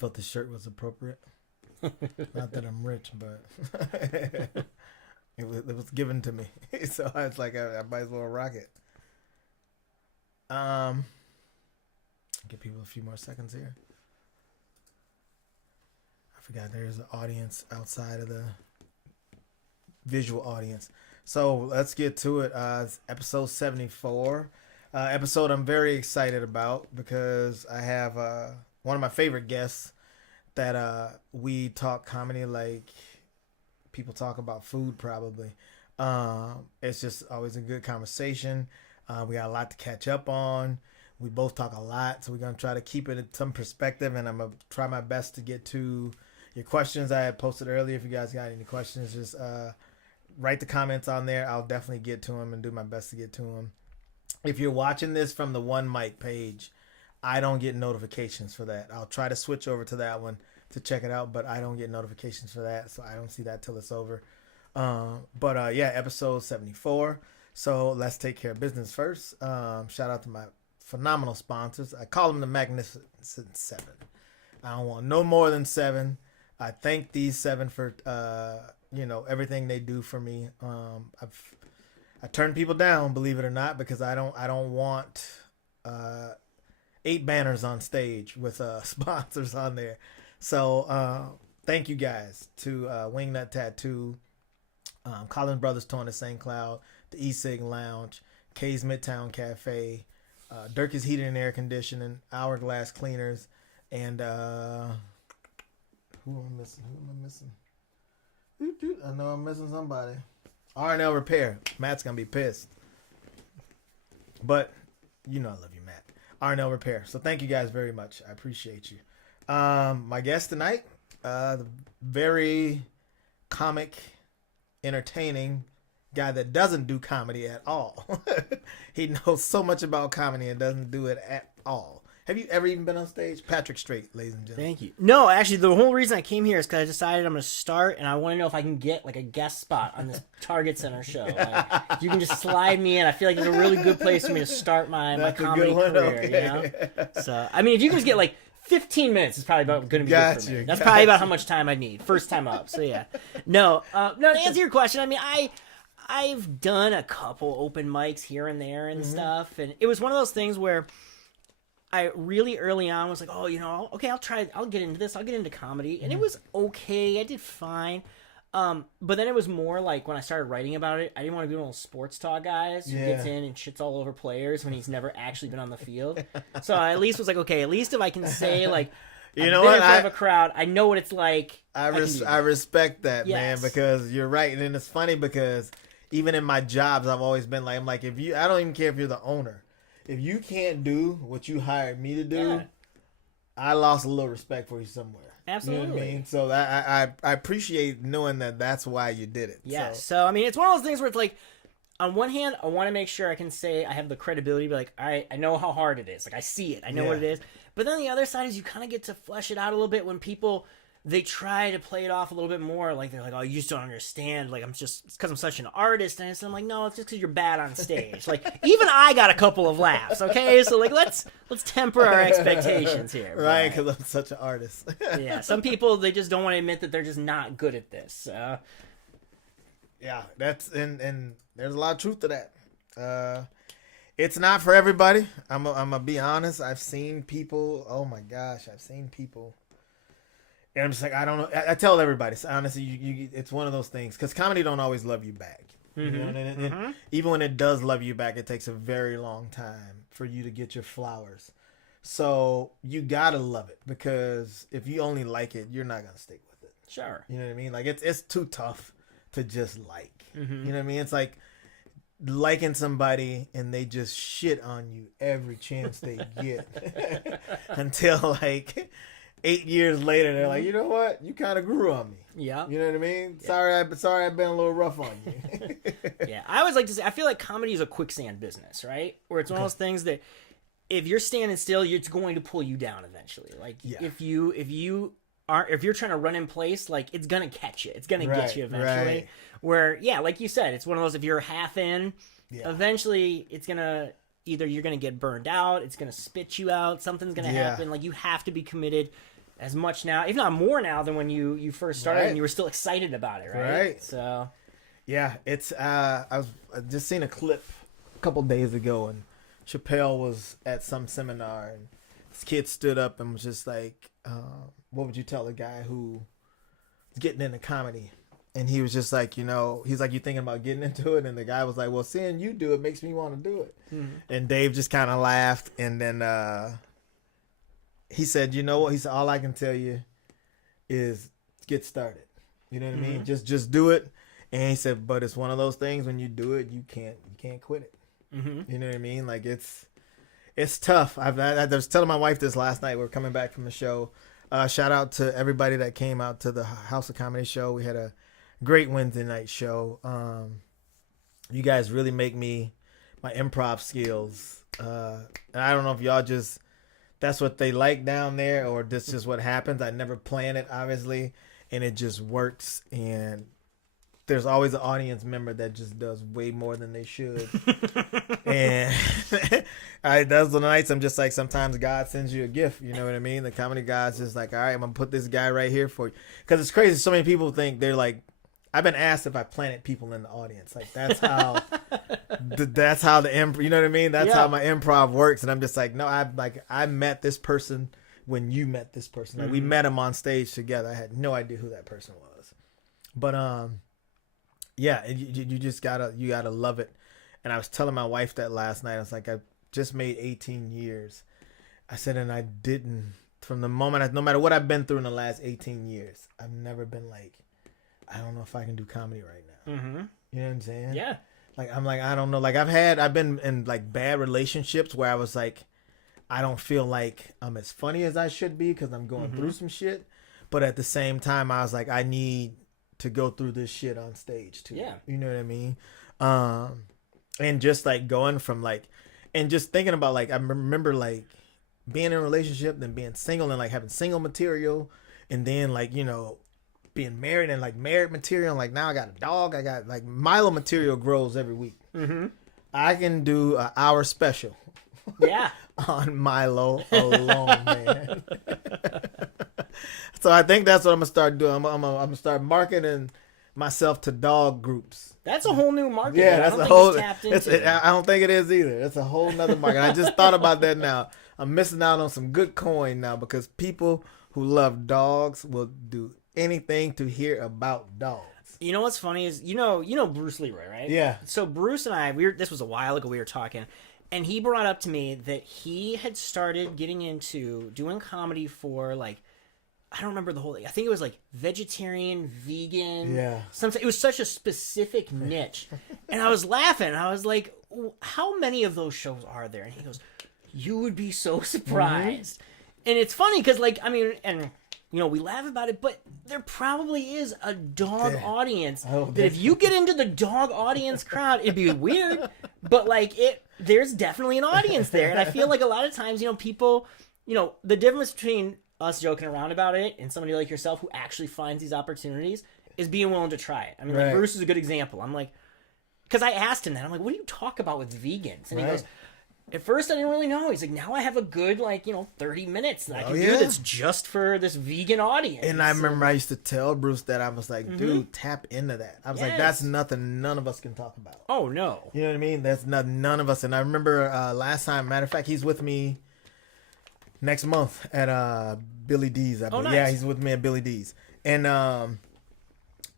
felt the shirt was appropriate. Not that I'm rich, but it was given to me, so I was like, I might as well rock it. Give people a few more seconds here. I forgot there's an audience outside of the visual audience. So let's get to it. It's episode 74. Episode I'm very excited about because I have one of my favorite guests that we talk comedy like people talk about food probably. It's just always a good conversation. We got a lot to catch up on. We both talk a lot, so we're going to try to keep it in some perspective, and I'm going to try my best to get to your questions I had posted earlier. If you guys got any questions, just write the comments on there. I'll definitely get to them and do my best to get to them. If you're watching this from the One Mic page, I don't get notifications for that. I'll try to switch over to that one to check it out, but I don't get notifications for that, so I don't see that till it's over. Yeah, episode 74. So let's take care of business first. Shout out to my phenomenal sponsors. I call them the Magnificent Seven. I don't want no more than 7. I thank these 7 for everything they do for me. I turn people down, believe it or not, because I don't want 8 banners on stage with sponsors on there. So thank you guys to Wingnut Tattoo, Collins Brothers Torn to St. Cloud, the E-Sig Lounge, K's Midtown Cafe, Dirk's Heating and Air Conditioning, Hourglass Cleaners, and who am I missing? I know I'm missing somebody. R&L Repair. Matt's gonna be pissed, but I love you, Matt. R&L Repair. So thank you guys very much. I appreciate you. My guest tonight, the very comic, entertaining guy that doesn't do comedy at all. He knows so much about comedy and doesn't do it at all. Have you ever even been on stage? Patrick Strait, ladies and gentlemen. Thank you. No, actually, the whole reason I came here is because I decided I'm going to start, and I want to know if I can get like a guest spot on this Target Center show. Like, you can just slide me in. I feel like it's a really good place for me to start my comedy career. Okay. So, I mean, if you can just get like 15 minutes, it's probably about going to be good for me. That's probably about how much time I need. First time up. So yeah. No. To answer your question, I mean, I've done a couple open mics here and there and stuff, and it was one of those things where I really early on was like, okay, I'll get into this. I'll get into comedy. And it was okay. I did fine. But then it was more like when I started writing about it, I didn't want to be one of those sports talk guys who gets in and shits all over players when he's never actually been on the field. So I at least was like, okay, at least if I can say like, in front of a crowd, I know what it's like. I respect that, man, because you're right. And then it's funny because even in my jobs, I've always been like, I don't even care if you're the owner. If you can't do what you hired me to do, I lost a little respect for you somewhere. Absolutely. You know what I mean? So I appreciate knowing that that's why you did it. Yeah. So, I mean, it's one of those things where it's like, on one hand, I want to make sure I can say I have the credibility to be like, all right, I know how hard it is. Like, I see it. I know what it is. But then the other side is you kind of get to flesh it out a little bit when people, they try to play it off a little bit more. Like, they're like, oh, you just don't understand. Like, it's because I'm such an artist. And I'm like, no, it's just because you're bad on stage. Like, even I got a couple of laughs, okay? So, like, let's temper our expectations here. Right, because I'm such an artist. Yeah, some people, they just don't want to admit that they're just not good at this. Yeah, that's, and there's a lot of truth to that. It's not for everybody. I'm going to be honest. I've seen people, oh my gosh, and I'm just like, I don't know. I tell everybody, honestly, it's one of those things, because comedy don't always love you back. You know? And even when it does love you back, it takes a very long time for you to get your flowers. So you got to love it, because if you only like it, you're not going to stick with it. Sure. You know what I mean? Like, it's too tough to just like. You know what I mean? It's like liking somebody and they just shit on you every chance they get until like 8 years later they're like, you know what, you kind of grew on me. Yeah. You know what I mean? Yeah. Sorry I've been a little rough on you. Yeah, I always like to say, I feel like comedy is a quicksand business, right? Where it's one of those things that if you're standing still, it's going to pull you down eventually. Like if you're trying to run in place, like, it's gonna catch you. It's gonna get you eventually. Right. Where, like you said, it's one of those, if you're half in, eventually it's gonna, either you're gonna get burned out, it's gonna spit you out, something's gonna happen. Like, you have to be committed as much now, if not more now, than when you first started Right. and you were still excited about it, right? Right. So, Yeah, it's I just seen a clip a couple days ago, and Chappelle was at some seminar, and this kid stood up and was just like, "What would you tell a guy who's getting into comedy?" And he was just like, he's like, "You thinking about getting into it?" And the guy was like, "Well, seeing you do it makes me want to do it." mm-hmm. And Dave just kind of laughed, and then he said, "You know what?" He said, "All I can tell you is get started. You know what I mean? Just do it." And he said, "But it's one of those things when you do it, you can't quit it." Mm-hmm. You know what I mean? Like it's tough. I was telling my wife this last night. We're coming back from the show. Shout out to everybody that came out to the House of Comedy show. We had a great Wednesday night show. You guys really make my improv skills. And I don't know if y'all just that's what they like down there, or this is what happens. I never plan it, obviously, and it just works. And there's always an audience member that just does way more than they should. And those are the nights I'm just like, sometimes God sends you a gift. You know what I mean? The comedy God's just like, all right, I'm going to put this guy right here for you. Because it's crazy. So many people think they're like, I've been asked if I planted people in the audience. Like, that's how, that's how the improv, you know what I mean? That's how my improv works. And I'm just like, no, I met this person when you met this person. Like, we met him on stage together. I had no idea who that person was. But, yeah, you just gotta love it. And I was telling my wife that last night. I was like, I just made 18 years. I said, and I didn't, from the moment, no matter what I've been through in the last 18 years, I've never been like, I don't know if I can do comedy right now. Mm-hmm. You know what I'm saying? Yeah. Like, I'm like, I don't know. Like, I've been in like bad relationships where I was like, I don't feel like I'm as funny as I should be because I'm going through some shit. But at the same time, I was like, I need to go through this shit on stage too. Yeah. You know what I mean? And just like going from like, and just thinking about like, I remember like being in a relationship, then being single and like having single material, and then like, being married and like married material. And like now I got a dog. I got like Milo material grows every week. Mm-hmm. I can do an hour special. Yeah. On Milo alone, man. So I think that's what I'm gonna start doing. I'm gonna start marketing myself to dog groups. That's a whole new market. Yeah, I that's don't a think whole. it's tapped into. I don't think it is either. It's a whole nother market. I just thought about that now. I'm missing out on some good coin now because people who love dogs will do anything to hear about dogs. You know what's funny is you know Bruce Leroy, right? Yeah. So Bruce and I, this was a while ago. We were talking, and he brought up to me that he had started getting into doing comedy for like, I don't remember the whole thing. I think it was like vegetarian, vegan. Yeah. Something. It was such a specific niche, and I was laughing. I was like, "How many of those shows are there?" And he goes, "You would be so surprised." And it's funny because, like, I mean, and we laugh about it, but there probably is a dog audience that if you get into the dog audience crowd, it'd be weird, but like there's definitely an audience there. And I feel like a lot of times, people, the difference between us joking around about it and somebody like yourself who actually finds these opportunities is being willing to try it. I mean, like Bruce is a good example. I'm like, because I asked him that. I'm like, what do you talk about with vegans? And he goes, at first I didn't really know. He's like, now I have a good 30 minutes that I can do that's just for this vegan audience. And I remember I used to tell Bruce that I was like, dude, tap into that. I was like, that's nothing none of us can talk about. Oh, no. You know what I mean? That's none of us. And I remember last time, matter of fact, he's with me next month at Billy D's. Oh, nice. Yeah, he's with me at Billy D's. And I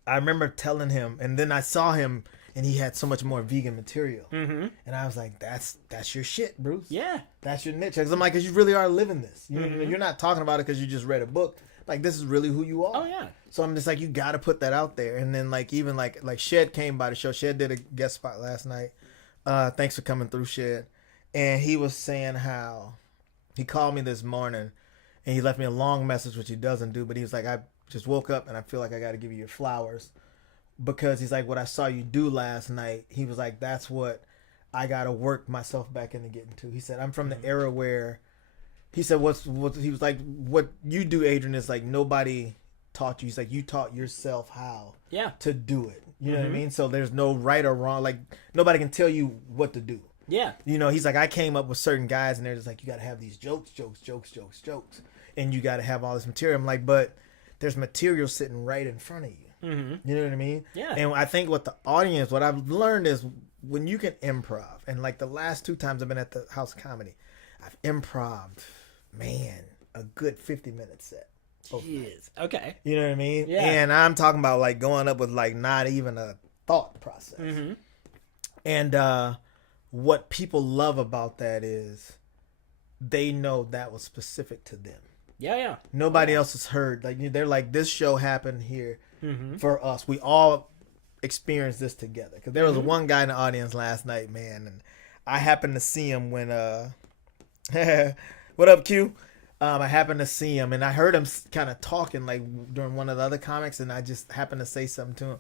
remember telling him, and then I saw him, and he had so much more vegan material. Mm-hmm. And I was like, that's your shit, Bruce. Yeah. That's your niche. Because I'm like, because you really are living this. You're not talking about it because you just read a book. Like, this is really who you are. Oh, yeah. So I'm just like, you got to put that out there. And then, like, even like Shed came by the show. Shed did a guest spot last night. Thanks for coming through, Shed. And he was saying how he called me this morning and he left me a long message, which he doesn't do. But he was like, I just woke up and I feel like I got to give you your flowers. Because he's like, what I saw you do last night, he was like, that's what I got to work myself back into getting to. He said, I'm from the era where, he said, he was like, what you do, Adrian, is like nobody taught you. He's like, you taught yourself how to do it. You know what I mean? So there's no right or wrong. Like, nobody can tell you what to do. Yeah. He's like, I came up with certain guys and they're just like, you got to have these jokes. and you got to have all this material. I'm like, but there's material sitting right in front of you. Mm-hmm. You know what I mean? Yeah. And I think what the audience, what I've learned is when you can improv, and like the last 2 times I've been at the House of Comedy, I've improv'd, man, a good 50-minute set. Jeez. Okay. You know what I mean? Yeah. And I'm talking about like going up with like not even a thought process. Mm-hmm. And what people love about that is they know that was specific to them. Yeah. Nobody else has heard. Like they're like, this show happened here Mm-hmm. for us. We all experienced this together. Because there was one guy in the audience last night, man, and I happened to see him when what up, Q? I happened to see him, and I heard him kind of talking like during one of the other comics, and I just happened to say something to him,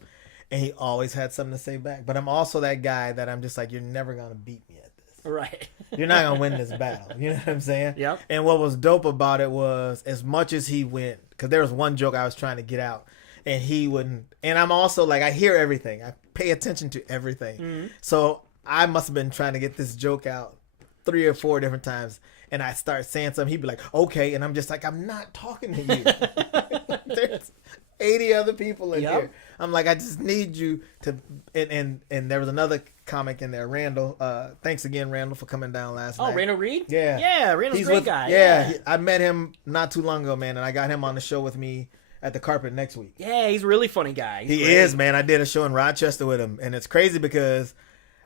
and he always had something to say back. But I'm also that guy that I'm just like, you're never gonna beat me at this. Right. You're not gonna win this battle. You know what I'm saying? Yep. And what was dope about it was, as much as he went, because there was one joke I was trying to get out, and he wouldn't. And I'm also like, I hear everything. I pay attention to everything. Mm-hmm. So I must have been trying to get this joke out 3 or 4 different times. And I start saying something, he'd be like, okay. And I'm just like, I'm not talking to you. There's 80 other people in here. I'm like, I just need you to, and there was another comic in there, Randall. Thanks again, Randall, for coming down last night. Oh, Randall Reed? Yeah. Yeah, Randall's a great guy. Yeah. I met him not too long ago, man. And I got him on the show with me at the Carpet next week. Yeah, he's a really funny guy. He is, man. I did a show in Rochester with him. And it's crazy because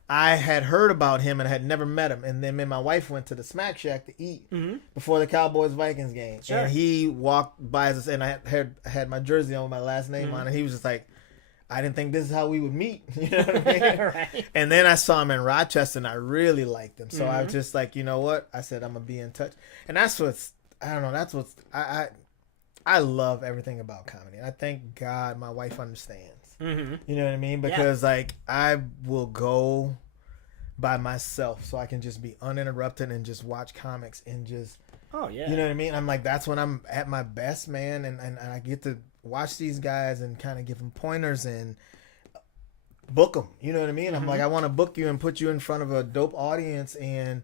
I had heard about him and I had never met him. And then me and my wife went to the Smack Shack to eat before the Cowboys-Vikings game. Sure. And he walked by us, and I had my jersey on with my last name on, and he was just like, I didn't think this is how we would meet. You know what I mean? Right. And then I saw him in Rochester, and I really liked him. So I was just like, you know what? I said, I'm going to be in touch. And that's what's, I don't know, that's what's, I love everything about comedy. I thank God my wife understands. Mm-hmm. You know what I mean? Because like I will go by myself so I can just be uninterrupted and just watch comics and just you know what I mean? I'm like, that's when I'm at my best, man, and I get to watch these guys and kind of give them pointers and book them. You know what I mean? I'm like, I want to book you and put you in front of a dope audience and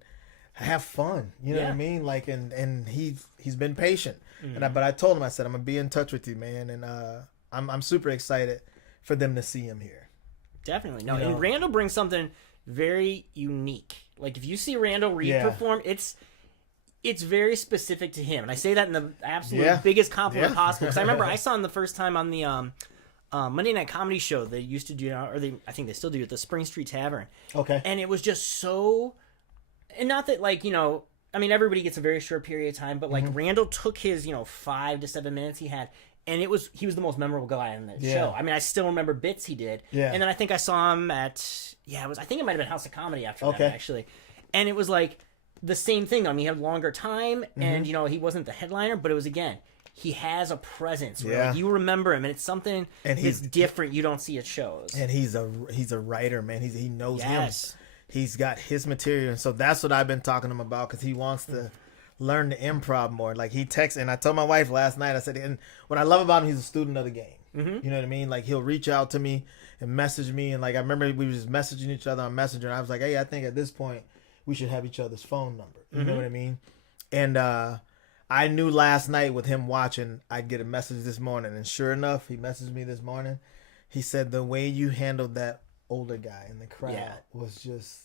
have fun. You know what I mean? Like, and he's been patient. But I told him, I said, I'm gonna be in touch with you, man, and I'm super excited for them to see him here. Definitely. No, and Randall brings something very unique. Like if you see Randall Reed perform, it's very specific to him. And I say that in the absolute biggest compliment possible. Because I remember I saw him the first time on the Monday Night Comedy show they used to do, I think they still do, at the Spring Street Tavern. Okay. And it was just so, and not that like, I mean, everybody gets a very short period of time, but like Randall took his, 5 to 7 minutes he had, and he was the most memorable guy in the show. I mean, I still remember bits he did. Yeah. And then I think I saw him at, I think it might have been House of Comedy after that, actually. And it was like the same thing. I mean, he had longer time, and, he wasn't the headliner, but it was, again, he has a presence where like, you remember him, and it's something that's different you don't see at shows. And he's a writer, man. He knows him. He's got his material, and so that's what I've been talking to him about, because he wants to learn to improv more. Like he texts, and I told my wife last night, I said, and what I love about him, he's a student of the game. You know what I mean? Like he'll reach out to me and message me, and like I remember we were just messaging each other on Messenger, and I was like, hey, I think at this point we should have each other's phone number. You know what I mean? And I knew last night with him watching, I'd get a message this morning, and sure enough, he messaged me this morning. He said the way you handled that older guy in the crowd was just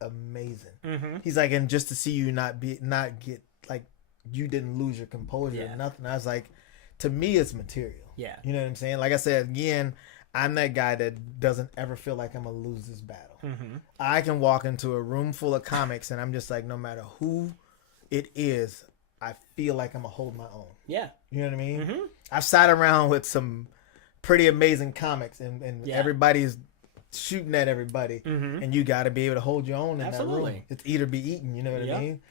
amazing. He's like, and just to see you not get like, you didn't lose your composure or nothing. I was like, to me, it's material. Yeah. You know what I'm saying? Like I said, again, I'm that guy that doesn't ever feel like I'm going to lose this battle. I can walk into a room full of comics and I'm just like, no matter who it is, I feel like I'm going to hold my own. Yeah. You know what I mean? I've sat around with some pretty amazing comics and everybody's shooting at everybody, and you got to be able to hold your own in that room. It's eat or be eaten. You know what I mean?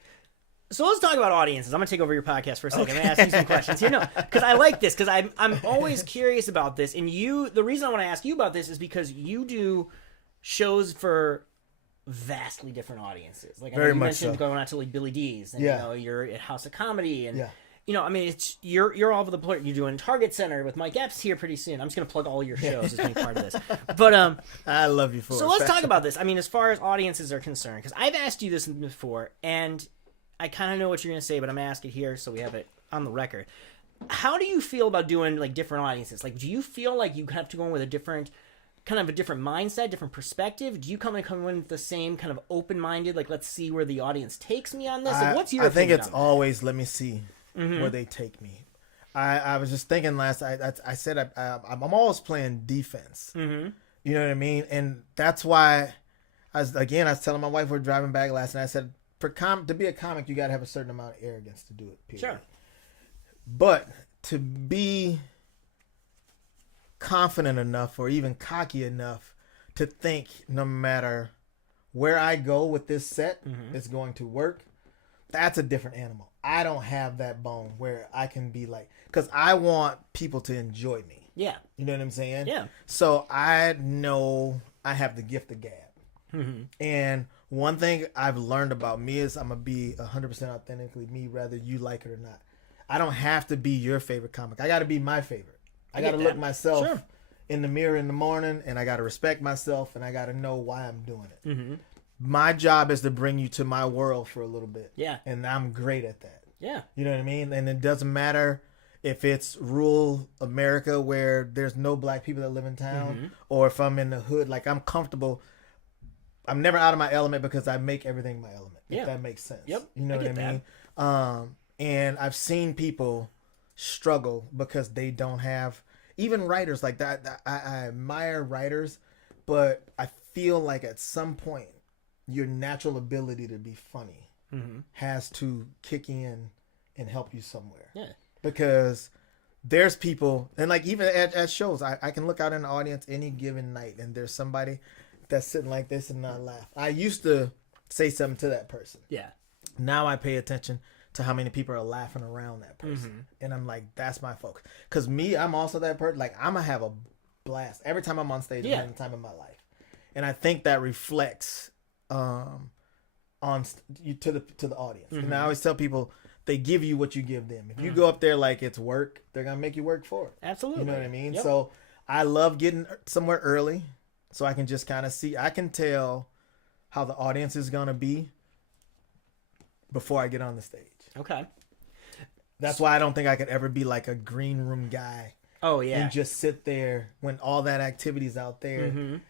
So let's talk about audiences. I'm going to take over your podcast for a second. I'm going to ask you some questions here. No, because I like this, because I'm always curious about this. And the reason I want to ask you about this is because you do shows for vastly different audiences. Like I know you mentioned going out to like Billy D's, and you're at House of Comedy, and I mean, it's you're all over the place. You're doing Target Center with Mike Epps here pretty soon. I'm just going to plug all your shows as being part of this. But I love you for it. So let's talk about this. I mean, as far as audiences are concerned, because I've asked you this before, and I kind of know what you're going to say, but I'm going to ask it here so we have it on the record. How do you feel about doing like different audiences? Like, do you feel like you have to go in with a different mindset, different perspective? Do you come in with the same kind of open-minded, like, let's see where the audience takes me on this? Like, what's your I think opinion it's on that? always let me see where they take me. I was just thinking I said I'm always playing defense. Mm-hmm. You know what I mean? And that's why I was telling my wife, we're driving back last night, I said to be a comic you got to have a certain amount of arrogance to do it, period. Sure. But to be confident enough or even cocky enough to think no matter where I go with this set, it's going to work, that's a different animal. I don't have that bone where I can be like, because I want people to enjoy me. Yeah. You know what I'm saying? Yeah. So I know I have the gift of gab. Mm-hmm. And one thing I've learned about me is I'm going to be 100% authentically me, whether you like it or not. I don't have to be your favorite comic. I got to be my favorite. I got to look myself in the mirror in the morning, and I got to respect myself, and I got to know why I'm doing it. Mm-hmm. My job is to bring you to my world for a little bit. Yeah. And I'm great at that. Yeah. You know what I mean? And it doesn't matter if it's rural America where there's no black people that live in town, or if I'm in the hood. Like, I'm comfortable. I'm never out of my element because I make everything my element. If that makes sense. Yep. You know what I mean? And I've seen people struggle because they don't have, even writers like that. I admire writers, but I feel like at some point your natural ability to be funny has to kick in and help you somewhere. Yeah. Because there's people, and like even at shows, I can look out in the audience any given night and there's somebody that's sitting like this and not laugh. I used to say something to that person. Yeah. Now I pay attention to how many people are laughing around that person. And I'm like, that's my focus. Because me, I'm also that person. Like, I'm going to have a blast. Every time I'm on stage, I'm having the time of my life. And I think that reflects to the audience. And I always tell people, they give you what you give them. If you go up there like it's work, they're going to make you work for it. Absolutely. You know what I mean? Yep. So I love getting somewhere early so I can just kind of see. I can tell how the audience is going to be before I get on the stage. Okay. That's why I don't think I could ever be like a green room guy. Oh, yeah. And just sit there when all that activity's out there.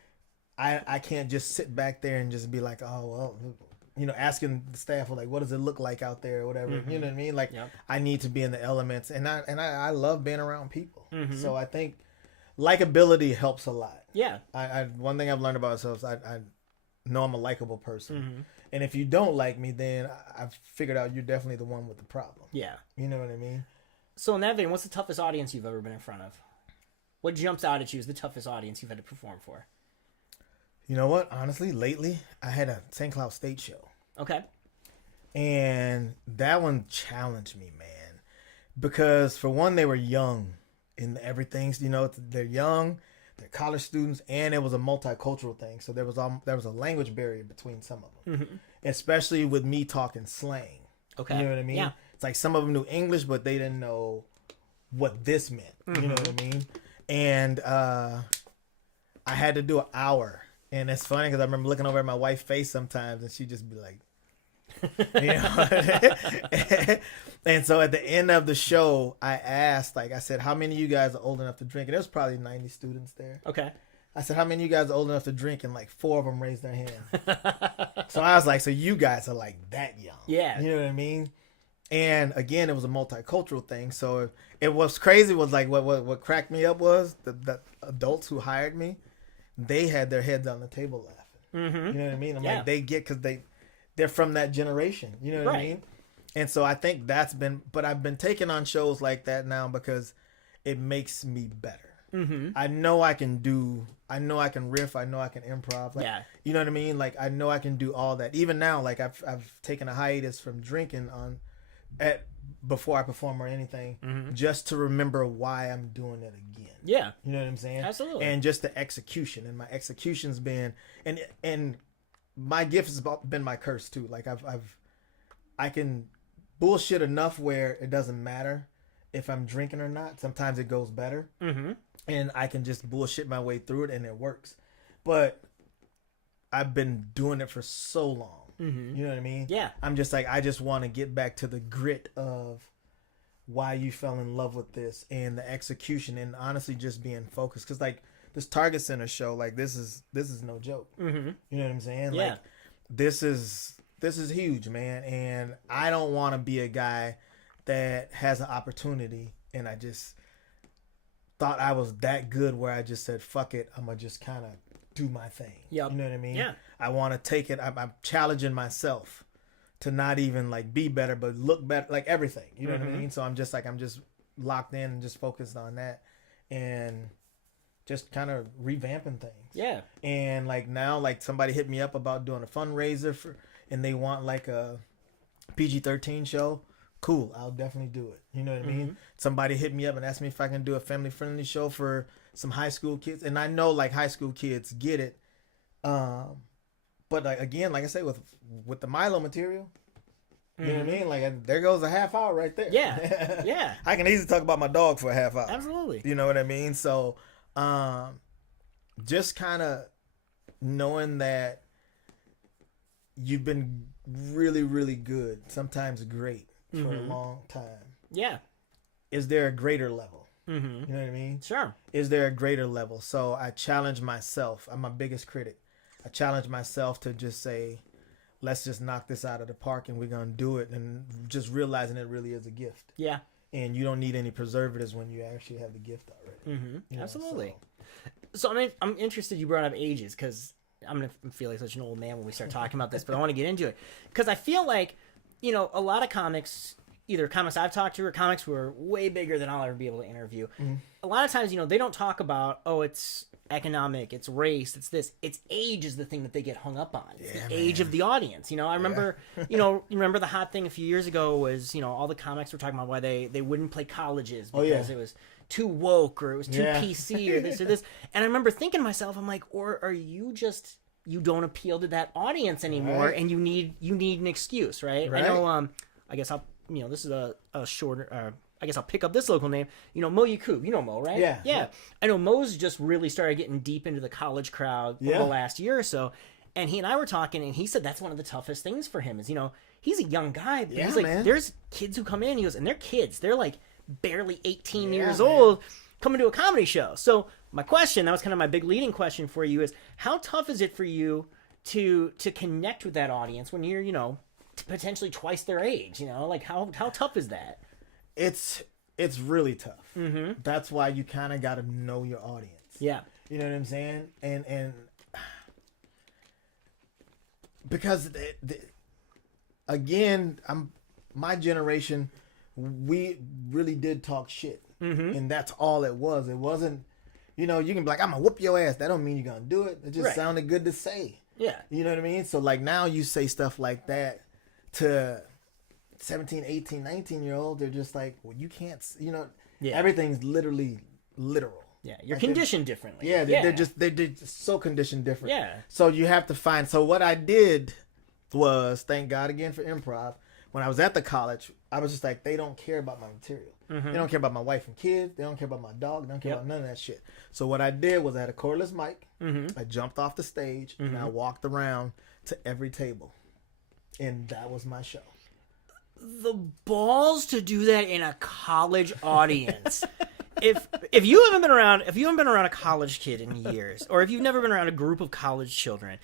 I can't just sit back there and just be like, oh, well, you know, asking the staff, like, what does it look like out there or whatever. You know what I mean? Like, I need to be in the elements. And I love being around people. So I think likability helps a lot. Yeah. One thing I've learned about myself is I know I'm a likable person. And if you don't like me, then I've figured out you're definitely the one with the problem. Yeah. You know what I mean? So in that vein, what's the toughest audience you've ever been in front of? What jumps out at you as the toughest audience you've had to perform for? You know what? Honestly, lately, I had a St. Cloud State show. Okay. And that one challenged me, man. Because for one, they were young in everything. You know, they're young. They're college students, and it was a multicultural thing. So there was a language barrier between some of them, especially with me talking slang. Okay, you know what I mean? Yeah. It's like some of them knew English, but they didn't know what this meant. You know what I mean? And I had to do an hour, and it's funny because I remember looking over at my wife's face sometimes, and she'd just be like, you know. And so at the end of the show, I asked, like I said, how many of you guys are old enough to drink? And there was probably 90 students there. Okay. I said, how many of you guys are old enough to drink? And like 4 of them raised their hand. So I was like, so you guys are like that young. Yeah. You know what I mean? And again, it was a multicultural thing. So it was crazy was like what cracked me up was the adults who hired me, they had their heads on the table laughing. You know what I mean? I'm like, they get, because they're from that generation. You know what I mean? And so I think that's been, but I've been taking on shows like that now because it makes me better. I know I can riff, I know I can improv. Like, you know what I mean? Like, I know I can do all that. Even now, like I've taken a hiatus from drinking before I perform or anything, just to remember why I'm doing it again. Yeah. You know what I'm saying? Absolutely. And just the execution, and my execution's been, and my gift has been my curse too. Like I can bullshit enough where it doesn't matter if I'm drinking or not. Sometimes it goes better, and I can just bullshit my way through it, and it works. But I've been doing it for so long. You know what I mean? Yeah. I'm just like, I just want to get back to the grit of why you fell in love with this and the execution and honestly just being focused. Because like this Target Center show, like this is no joke. Mm-hmm. You know what I'm saying? Yeah. Like this is huge, man. And I don't want to be a guy that has an opportunity and I just thought I was that good where I just said, fuck it, I'm gonna just kind of do my thing. Yep. You know what I mean? Yeah. I want to take it. I'm challenging myself to not even like be better, but look better, like everything. You know what I mean? So I'm just locked in and just focused on that and just kind of revamping things. Yeah. And like now, like somebody hit me up about doing a fundraiser and they want like a PG-13 show. Cool, I'll definitely do it. You know what I mean? Somebody hit me up and asked me if I can do a family-friendly show for some high school kids, and I know like high school kids get it. But like again, like I say, with the Milo material, you know what I mean? Like there goes a half hour right there. Yeah, yeah. I can easily talk about my dog for a half hour. Absolutely. You know what I mean? So, just kind of knowing that you've been really, really good, sometimes great for a long time. Yeah. Is there a greater level? Mm-hmm. You know what I mean? Sure. Is there a greater level? So I challenge myself. I'm my biggest critic. I challenge myself to just say, let's just knock this out of the park and we're going to do it. And just realizing it really is a gift. Yeah. And you don't need any preservatives when you actually have the gift already. Mm-hmm. You know, Absolutely. So I'm interested you brought up ages because I'm going to feel like such an old man when we start talking about this, but I want to get into it. Because I feel like, you know, a lot of comics, either comics I've talked to or comics who are way bigger than I'll ever be able to interview, a lot of times, you know, they don't talk about, oh, it's economic, it's race, it's this. It's age is the thing that they get hung up on. It's the age of the audience. You know, I remember, you know, remember the hot thing a few years ago was, you know, all the comics were talking about why they wouldn't play colleges because it was too woke or it was too PC or this or this. And I remember thinking to myself, I'm like, or are you just, you don't appeal to that audience anymore and you need an excuse, right? I know, I guess I'll, you know, this is a shorter, I guess I'll pick up this local name. You know, Mo Yakub. You know Mo, right? Yeah. I know Mo's just really started getting deep into the college crowd over the last year or so. And he and I were talking, and he said that's one of the toughest things for him is, you know, he's a young guy. But he's like, there's kids who come in, he goes, and they're kids. They're like barely 18 years old coming to a comedy show. So my question, that was kind of my big leading question for you is, how tough is it for you to connect with that audience when you're, you know, potentially twice their age, you know? Like, how tough is that? It's really tough. Mm-hmm. That's why you kind of got to know your audience. Yeah. You know what I'm saying? And because again, my generation, we really did talk shit. Mm-hmm. And that's all it was. It wasn't, you know, you can be like, I'm going to whoop your ass. That don't mean you're going to do it. It just sounded good to say. Yeah. You know what I mean? So like now you say stuff like that to 17, 18, 19-year-old, they're just like, well, you can't, you know, everything's literally literal. Yeah, you're like conditioned differently. Yeah, they're just so conditioned different. Yeah. So you have to find, so what I did was, thank God again for improv, when I was at the college, I was just like, they don't care about my material. Mm-hmm. They don't care about my wife and kids. They don't care about my dog. They don't care about none of that shit. So what I did was I had a cordless mic. Mm-hmm. I jumped off the stage and I walked around to every table. And that was my show. The balls to do that in a college audience. if you haven't been around a college kid in years, or if you've never been around a group of college children,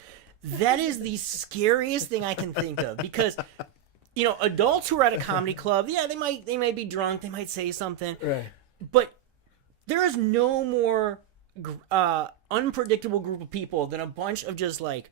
that is the scariest thing I can think of. Because, you know, adults who are at a comedy club, they might be drunk, they might say something, right? But there is no more unpredictable group of people than a bunch of just like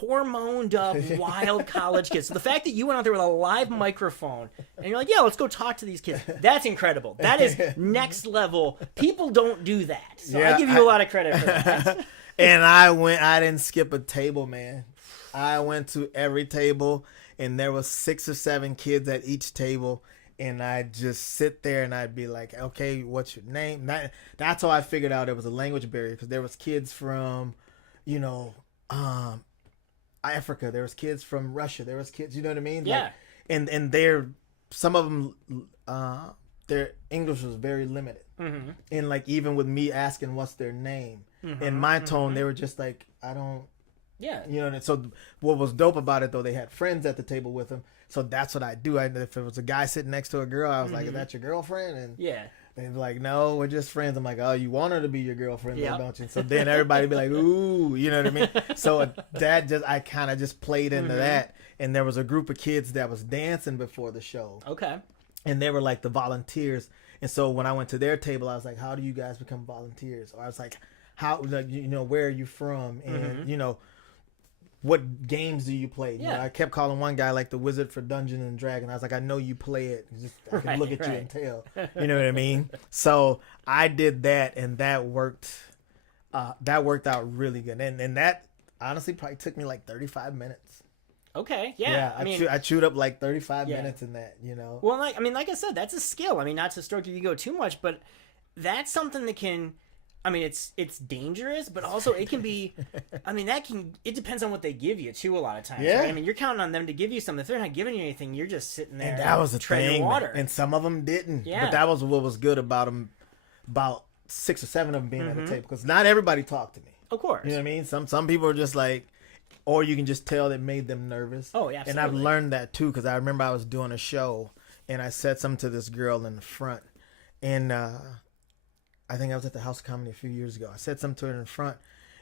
hormoned up wild college kids. So the fact that you went out there with a live microphone and you're like, yeah, let's go talk to these kids, that's incredible. That is next level. People don't do that, so I give you a lot of credit for that. And I didn't skip a table, man. I went to every table and there was 6 or 7 kids at each table, and I'd just sit there and I'd be like, okay, what's your name? That's how I figured out it was a language barrier, because there was kids from, you know, Africa, there was kids from Russia, there was kids, you know what I mean? Yeah. Like, and some of them, their English was very limited. Mm-hmm. And like, even with me asking what's their name, in my tone, they were just like, I don't Yeah. You know, and so what was dope about it though, they had friends at the table with them. So that's what I do. If it was a guy sitting next to a girl, I was like, "Is that your girlfriend?" And Yeah. they'd be like, "No, we're just friends." I'm like, "Oh, you want her to be your girlfriend, Yep. though, don't you?" So then everybody be like, "Ooh," you know what I mean? So I kind of just played into that. And there was a group of kids that was dancing before the show. Okay. And they were like the volunteers. And so when I went to their table, I was like, "How do you guys become volunteers?" Or I was like, "How, like, you know, where are you from? And, you know, what games do you play?" You know, I kept calling one guy like the wizard for Dungeons and Dragons. I was like, "I know you play it. I can look at you and tell." You know what I mean? So I did that, and that worked. That worked out really good. And that honestly probably took me like 35 minutes. Okay. Yeah. I mean, I chewed up like 35 minutes in that, you know. Well, like I said, that's a skill. I mean, not to stroke your ego too much, but that's something that can. I mean, it's dangerous, but also it can be. I mean, it depends on what they give you too. A lot of times, yeah. Right? I mean, you're counting on them to give you something. If they're not giving you anything, you're just sitting there. And that was the thing, water. and some of them didn't. Yeah. But that was what was good about them. About 6 or 7 of them being at the table, because not everybody talked to me. Of course. You know what I mean? Some people are just like, or you can just tell that made them nervous. Oh, yeah, And I've learned that too, because I remember I was doing a show, and I said something to this girl in the front, and I think I was at the House of Comedy a few years ago. I said something to her in the front,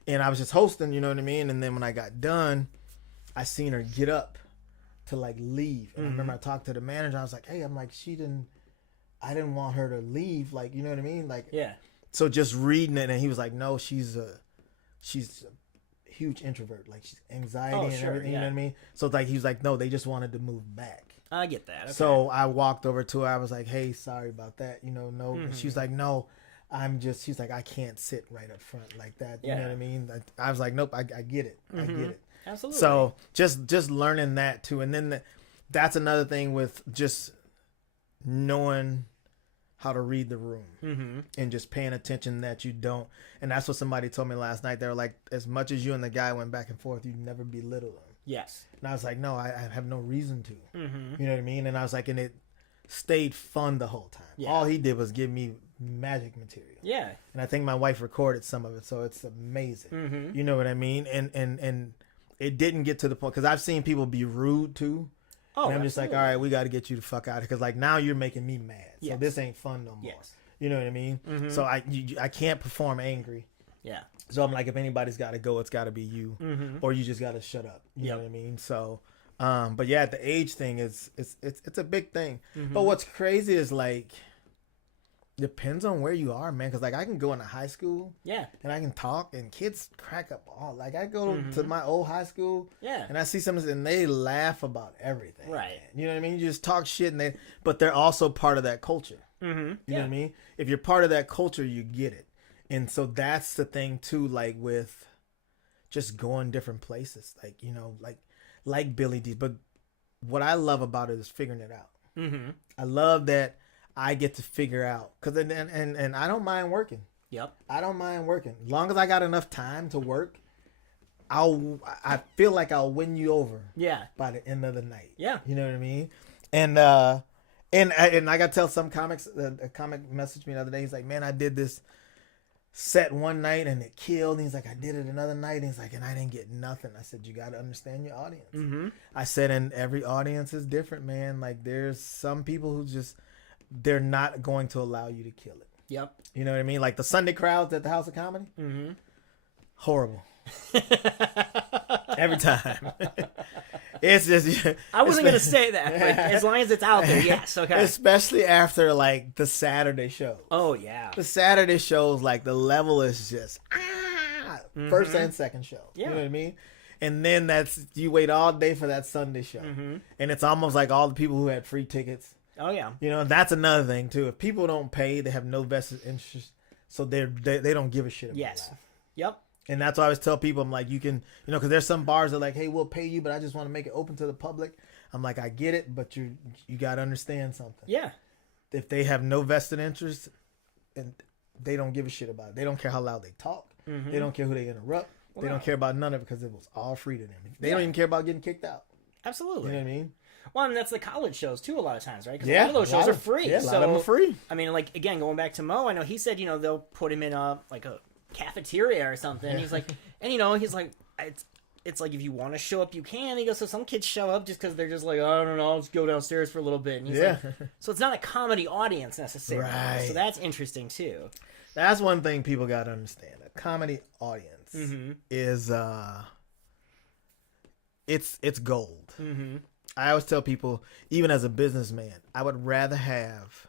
and I was just hosting, you know what I mean? And then when I got done, I seen her get up to like leave. And I remember I talked to the manager. I was like, "Hey," I'm like, I didn't want her to leave. Like, you know what I mean? Like, yeah. So just reading it, and he was like, "No, she's a huge introvert. Like, she's anxiety and everything." You know what I mean? So like, he was like, "No, they just wanted to move back." I get that. Okay. So I walked over to her. I was like, "Hey, sorry about that. You know, no." She was like, "No, she's like, I can't sit right up front like that." You know what I mean? I was like, "Nope, I get it. I get it." Absolutely. So just learning that too. And then that's another thing with just knowing how to read the room and just paying attention that you don't. And that's what somebody told me last night. They were like, as much as you and the guy went back and forth, you'd never belittle him. Yes. And I was like, no, I have no reason to. You know what I mean? And I was like, and it stayed fun the whole time. Yeah. All he did was give me magic material. Yeah. And I think my wife recorded some of it, so it's amazing. You know what I mean? And it didn't get to the point, because I've seen people be rude too. Oh, and I'm just like, all right, we got to get you the fuck out of here, because like now you're making me mad. So this ain't fun no more. Yes. You know what I mean? So I can't perform angry. Yeah. So I'm like, if anybody's got to go, it's got to be you, or you just got to shut up. You know what I mean? So, but yeah, the age thing it's a big thing. But what's crazy is like, depends on where you are, man. Because like I can go into high school, and I can talk, and kids crack up all. Like I go to my old high school, and I see something, and they laugh about everything. Right. Man. You know what I mean? You just talk shit, but they're also part of that culture. You know what I mean? If you're part of that culture, you get it. And so that's the thing too. Like with just going different places, like you know, like Billy D. But what I love about it is figuring it out. I love that I get to figure out, because and I don't mind working. Yep. I don't mind working. As long as I got enough time to work, I feel like I'll win you over. Yeah. By the end of the night. Yeah. You know what I mean? And I got to tell some comics, a comic messaged me the other day. He's like, "Man, I did this set one night and it killed." And he's like, "I did it another night." And he's like, "And I didn't get nothing." I said, "You got to understand your audience." I said, and every audience is different, man. Like there's some people who just, they're not going to allow you to kill it. Yep. You know what I mean? Like the Sunday crowds at the House of Comedy. Horrible. Every time. It's just, I wasn't going to say that, but as long as it's out there, yes. Okay. Especially after like the Saturday show. Oh yeah. The Saturday shows, like the level is just first and second show. Yeah. You know what I mean? And then you wait all day for that Sunday show. And it's almost like all the people who had free tickets. Oh yeah. You know, that's another thing too. If people don't pay, they have no vested interest, so they don't give a shit about life. Yep. And that's why I always tell people, I'm like, you can, you know, because there's some bars that are like, "Hey, we'll pay you, but I just want to make it open to the public." I'm like, I get it, but you got to understand something. Yeah. If they have no vested interest, and they don't give a shit about it. They don't care how loud they talk. They don't care who they interrupt. Well, they don't care about none of it, because it was all free to them. They don't even care about getting kicked out. Absolutely. You know what I mean? Well, I mean, that's the college shows too a lot of times, right? Because a lot of those shows are free. Yeah, a lot of them are free. I mean, like, again, going back to Mo, I know he said, you know, they'll put him in like a cafeteria or something. He's like, and you know, he's like, it's like if you want to show up, you can. He goes, so some kids show up just because they're just like, I don't know, I'll just go downstairs for a little bit. And he's like, so it's not a comedy audience necessarily. Right. So that's interesting too. That's one thing people got to understand. A comedy audience is it's gold. Mm-hmm. I always tell people, even as a businessman, I would rather have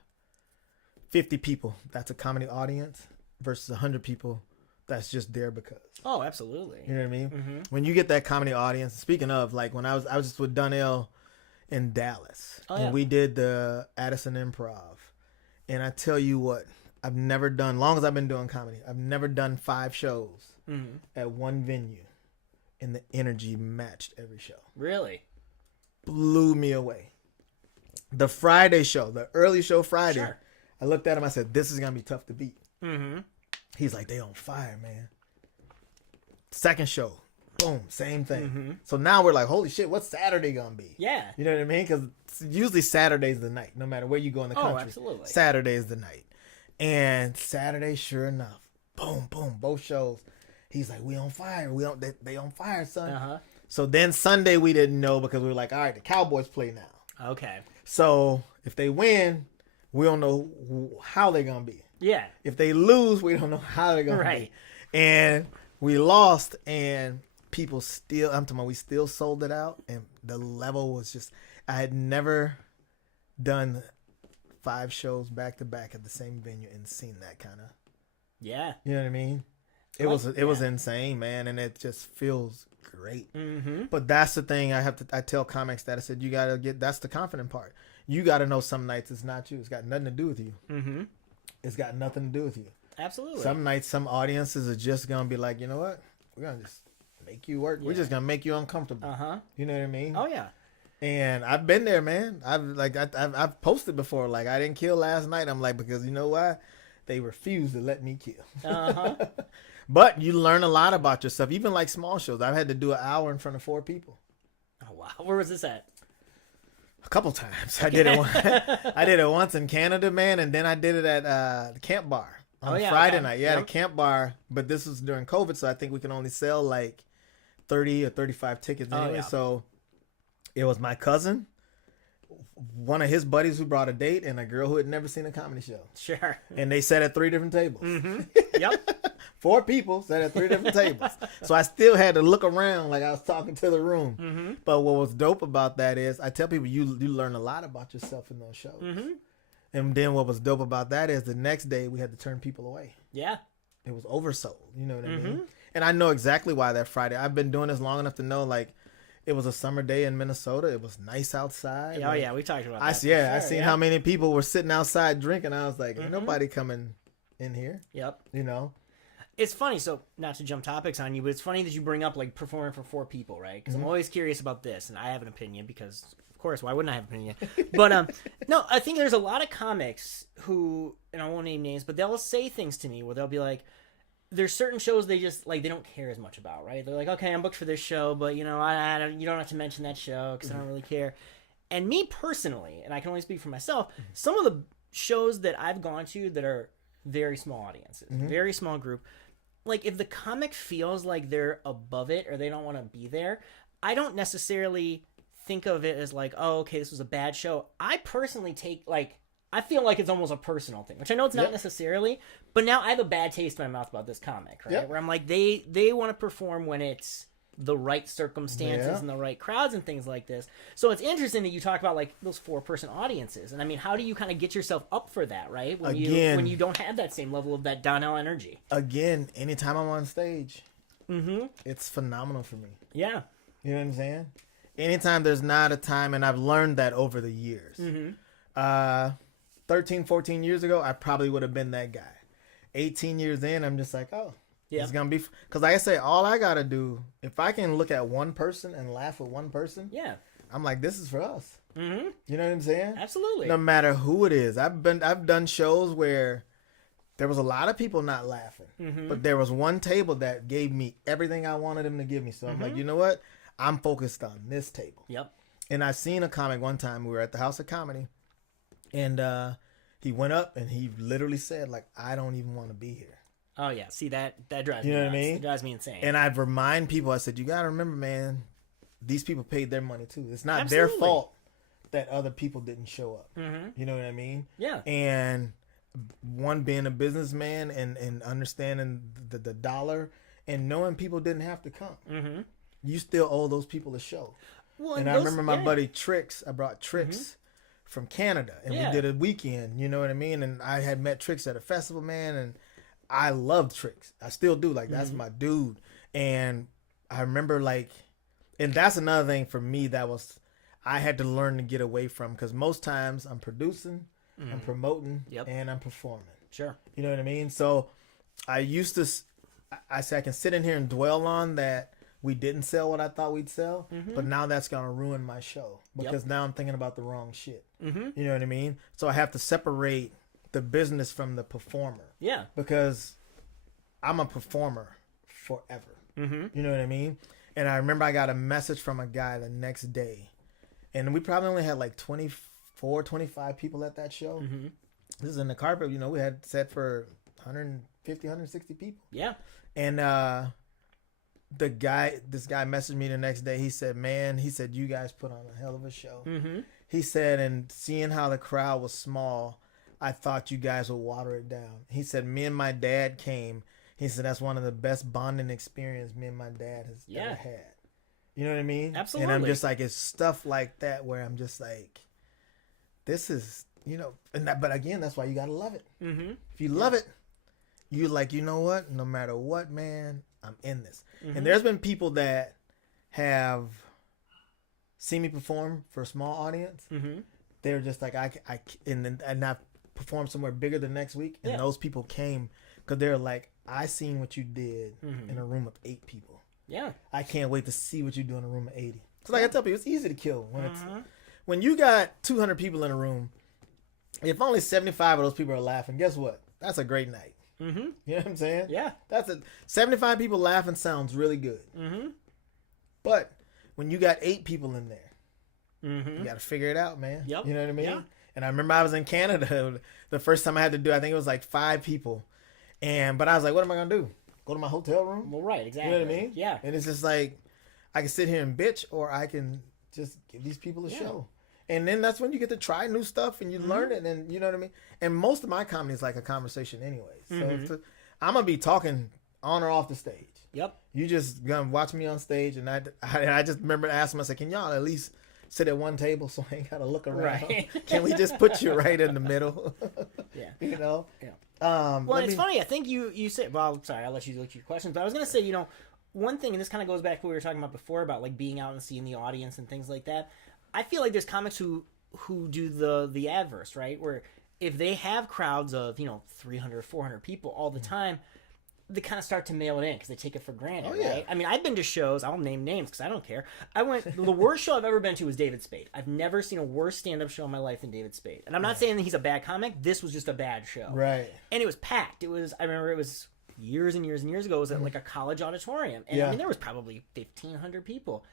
50 people that's a comedy audience versus 100 people that's just there because. Oh, absolutely. You know what I mean? Mm-hmm. When you get that comedy audience, speaking of, like when I was just with Donnell in Dallas, and we did the Addison Improv, and I tell you what, I've never done, long as I've been doing comedy, I've never done 5 shows at one venue, and the energy matched every show. Really? Blew me away. The Friday show, the early show Friday, Sure. I looked at him, I said, this is going to be tough to beat. Mm-hmm. He's like, they on fire, man. Second show, boom, same thing. Mm-hmm. So now we're like, holy shit, what's Saturday gonna be? Yeah. You know what I mean? Because usually Saturday's the night, no matter where you go in the country. Absolutely. Saturday is the night. And Saturday, sure enough, boom, boom, both shows. He's like, we on fire. They on fire, son. Uh-huh. So then Sunday we didn't know because we were like, all right, the Cowboys play now. Okay. So if they win, we don't know how they're gonna be. Yeah. If they lose, we don't know how they're gonna be. And we lost, and people still, I'm talking about, we still sold it out, and the level was just, I had never done 5 shows back to back at the same venue and seen that kind of, Yeah. you know what I mean? It was insane, man, and it just feels great. Mm-hmm. But that's the thing I tell comics that I said, you gotta that's the confident part. You gotta know some nights it's not you. It's got nothing to do with you. Mm-hmm. It's got nothing to do with you. Absolutely. Some nights, some audiences are just gonna be like, you know what? We're gonna just make you work. We're just gonna make you uncomfortable. Uh-huh. You know what I mean? Oh yeah. And I've been there, man. I've posted before. Like, I didn't kill last night. I'm like, because you know why? They refused to let me kill. Uh-huh. But you learn a lot about yourself. Even like small shows. I've had to do an hour in front of 4 people. Oh wow. Where was this at? A couple times. I did it once in Canada, man, and then I did it at the Camp Bar on Friday night. Yeah, the Camp Bar, but this was during COVID, so I think we can only sell like 30 or 35 tickets anyway. So it was my cousin, one of his buddies who brought a date, and a girl who had never seen a comedy show. Sure. And they sat at 3 different tables. Mm-hmm. Yep. 4 people sat at 3 different tables. So I still had to look around like I was talking to the room. Mm-hmm. But what was dope about that is I tell people you learn a lot about yourself in those shows. Mm-hmm. And then what was dope about that is the next day we had to turn people away. Yeah. It was oversold. You know what I Mm-hmm. mean? And I know exactly why that Friday. I've been doing this long enough to know, like, it was a summer day in Minnesota. It was nice outside. Oh yeah, we talked about that. I seen how many people were sitting outside drinking. I was like, ain't nobody coming in here. Yep. You know? It's funny, so not to jump topics on you, but it's funny that you bring up like performing for 4 people, right? Because I'm always curious about this, and I have an opinion because, of course, why wouldn't I have an opinion? But no, I think there's a lot of comics who, and I won't name names, but they'll say things to me where they'll be like, there's certain shows they just like they don't care as much about, right? They're like, okay, I'm booked for this show, but you know, I don't, you don't have to mention that show because I don't really care. And me personally, and I can only speak for myself, some of the shows that I've gone to that are very small audiences, very small group. Like, if the comic feels like they're above it or they don't want to be there, I don't necessarily think of it as like, oh, okay, this was a bad show. I personally I feel like it's almost a personal thing, which I know it's not necessarily, but now I have a bad taste in my mouth about this comic, right? Yep. Where I'm like, they want to perform when it's the right circumstances and the right crowds and things like this. So it's interesting that you talk about like those 4-person audiences. And I mean, how do you kind of get yourself up for that, right? When you don't have that same level of that Donnell energy. Again, anytime I'm on stage, it's phenomenal for me. Yeah. You know what I'm saying? Anytime there's not a time, and I've learned that over the years. 13, 14 years ago, I probably would have been that guy. 18 years in, I'm just like, oh. Yeah. It's gonna be because, like I say, all I gotta do, if I can look at one person and laugh with one person, I'm like, this is for us. You know what I'm saying? Absolutely. No matter who it is, I've done shows where there was a lot of people not laughing, but there was one table that gave me everything I wanted them to give me. So I'm like, you know what? I'm focused on this table. Yep. And I seen a comic one time. We were at the House of Comedy, and he went up and he literally said, like, I don't even want to be here. Oh yeah, see that drives You me know nuts. what I mean? It drives me insane. And I'd remind people, I said, you got to remember, man, these people paid their money too. It's not Absolutely. their fault that other people didn't show up. Mm-hmm. You know what I mean? Yeah. And one, being a businessman and understanding the dollar and knowing people didn't have to come. Mm-hmm. You still owe those people a show. Well, and I remember my buddy Trix. I brought Trix from Canada, and we did a weekend. You know what I mean? And I had met Trix at a festival, man, and I loved Trix. I still do. Like, that's my dude. And I remember, like, and that's another thing for me that was I had to learn to get away from, because most times I'm producing, I'm promoting, and I'm performing. Sure. You know what I mean? So I used to, I say I can sit in here and dwell on that we didn't sell what I thought we'd sell, but now that's going to ruin my show because now I'm thinking about the wrong shit. You know what I mean? So I have to separate the business from the performer. Yeah. Because I'm a performer forever. You know what I mean? And I remember I got a message from a guy the next day, and we probably only had like 24, 25 people at that show. This is in the carpet. You know, we had set for 150, 160 people. Yeah. And this guy messaged me the next day. He said, man, he said, you guys put on a hell of a show. He said, and seeing how the crowd was small, I thought you guys would water it down. He said, me and my dad came. He said, that's one of the best bonding experience me and my dad has ever had. You know what I mean? Absolutely. And I'm just like, it's stuff like that where I'm just like, this is, you know, and that, but again, that's why you got to love it. If you love it, you're like, you know what? No matter what, man, I'm in this. And there's been people that have seen me perform for a small audience. They're just like, and I performed somewhere bigger the next week. And those people came because they're like, I seen what you did in a room of 8 people. Yeah. I can't wait to see what you do in a room of 80. So like I tell people, it's easy to kill. When you got 200 people in a room, if only 75 of those people are laughing, guess what? That's a great night. You know what I'm saying? Yeah. 75 people laughing sounds really good. But when you but you got 8 people in there, you got to figure it out, man. You know what I mean? Yeah. And I remember I was in Canada the first time I had to do, I think it was like 5 people. But I was like, what am I going to do? Go to my hotel room? Well, right, exactly. You know what I mean? Yeah. And it's just like, I can sit here and bitch, or I can just give these people a show. And then that's when you get to try new stuff and you learn it, and you know what I mean? And most of my comedy is like a conversation anyway. So I'm going to be talking on or off the stage. Yep. You just going to watch me on stage, and I just remember asking myself, can y'all at least sit at one table so I ain't got to look around? Right. Can we just put you right in the middle? Yeah. You know? Yeah. Well, it's funny. I think you said, well, sorry, I'll let you look at your questions, but I was going to say, you know, one thing, and this kind of goes back to what we were talking about before about like being out and seeing the audience and things like that. I feel like there's comics who do the adverse, right? Where if they have crowds of, you know, 300, 400 people all the time, they kind of start to mail it in because they take it for granted, right? I mean, I've been to shows. I'll name names because I don't care. The worst show I've ever been to was David Spade. I've never seen a worse stand-up show in my life than David Spade. And I'm not saying that he's a bad comic. This was just a bad show. Right. And it was packed. I remember it was years and years and years ago. It was at like a college auditorium. And I mean, there was probably 1,500 people.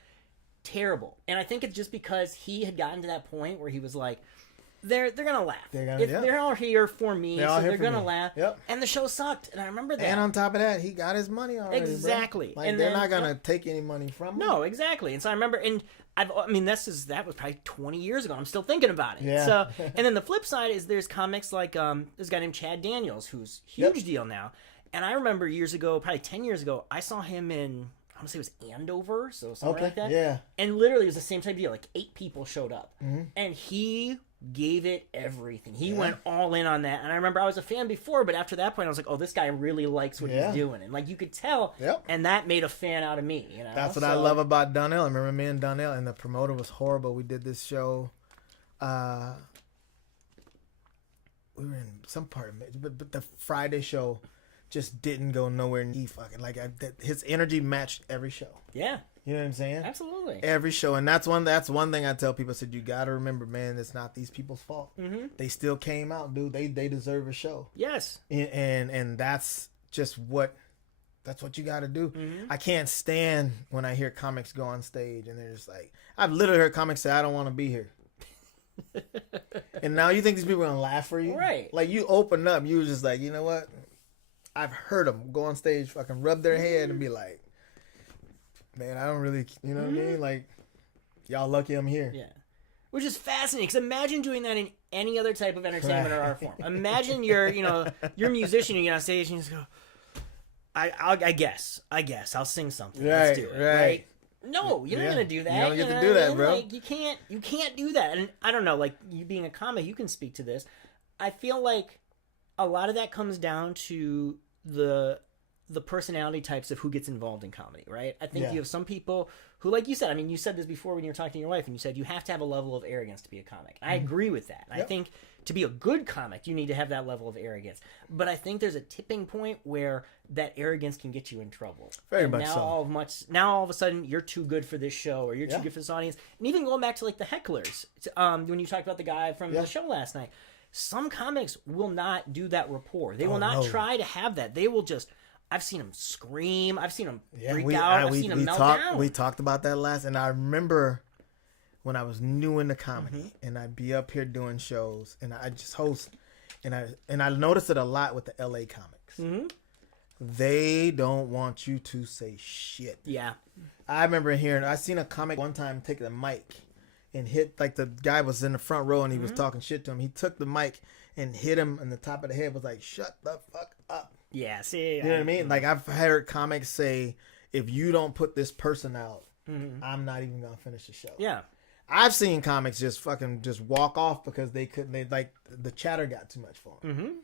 Terrible. And I think it's just because he had gotten to that point where he was like, they're gonna laugh. They're all here for me, so they're gonna laugh. Yep. And the show sucked, and I remember that. And on top of that, he got his money already. Exactly. Bro. Like, and they're not gonna take any money from him. No, exactly. And so I remember, and that was probably 20 years ago. I'm still thinking about it. Yeah. So, and then the flip side is there's comics like this guy named Chad Daniels, who's huge deal now. And I remember years ago, probably 10 years ago, I saw him in, I want to say it was Andover, so somewhere like that. Yeah. And literally it was the same type of deal. Like 8 people showed up, and he gave it everything. He went all in on that. And I remember I was a fan before, but after that point I was like, oh, this guy really likes what he's doing. And like you could tell, and that made a fan out of me. You know? That's what I love about Donnell. I remember me and Donnell, and the promoter was horrible. We did this show. We were in some part of it, but the Friday show just didn't go nowhere near his energy matched every show. Yeah. You know what I'm saying? Absolutely. Every show. And that's one thing I tell people. I said, you got to remember, man, it's not these people's fault. They still came out, dude. They deserve a show. Yes. And that's just that's what you got to do. I can't stand when I hear comics go on stage and they're just like, I've literally heard comics say, I don't want to be here. And now you think these people are going to laugh for you? Right. Like you open up, you were just like, you know what? I've heard them go on stage, fucking rub their head and be like, man, I don't really, you know what I mean? Like, y'all lucky I'm here. Yeah. Which is fascinating, because imagine doing that in any other type of entertainment or art form. Imagine you're a musician, and you get on stage and you just go, I guess, I'll sing something. Let's do it, right? No, you're not gonna do that. You don't get to do that, bro. Like, you can't do that. And I don't know, like, you being a comic, you can speak to this. I feel like a lot of that comes down to the personality types of who gets involved in comedy, right? I think you have some people who, like you said, I mean, you said this before when you were talking to your wife, and you said you have to have a level of arrogance to be a comic. I agree with that. Yep. I think to be a good comic, you need to have that level of arrogance. But I think there's a tipping point where that arrogance can get you in trouble. Very much so. Now all of a sudden, you're too good for this show, or you're too good for this audience. And even going back to, like, the hecklers, when you talked about the guy from the show last night, some comics will not do that rapport. They will not try to have that. They will just... I've seen him scream. I've seen him freak out. I've seen him melt down. We talked about that last, and I remember when I was new into comedy, and I'd be up here doing shows, and I just host, and I noticed it a lot with the LA comics. They don't want you to say shit. Yeah, I remember I seen a comic one time take the mic and hit, like, the guy was in the front row and he was talking shit to him. He took the mic and hit him in the top of the head. Was like, shut the fuck up. Yeah, see, you know what I mean? Like, I've heard comics say, if you don't put this person out, I'm not even gonna finish the show. Yeah, I've seen comics just walk off because they like the chatter got too much for them.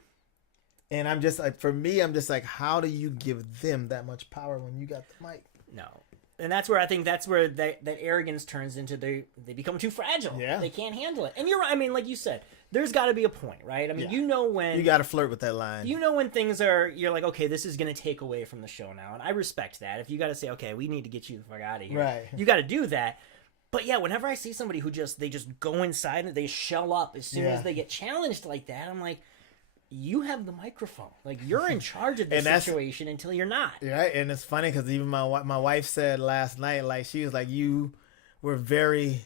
And I'm just like, for me, I'm just like, how do you give them that much power when you got the mic? No. And that's where I think that arrogance turns into they become too fragile. Yeah. They can't handle it. And you're right. I mean, like you said, there's got to be a point, right? I mean, you know when... You got to flirt with that line. You know when things are... You're like, okay, this is going to take away from the show now. And I respect that. If you got to say, okay, we need to get you the fuck out of here. Right. You got to do that. But yeah, whenever I see somebody who they just go inside and they shell up as soon as they get challenged like that, I'm like... You have the microphone. Like, you're in charge of this situation until you're not. Right, and it's funny because even my wife said last night, like, she was like, you were very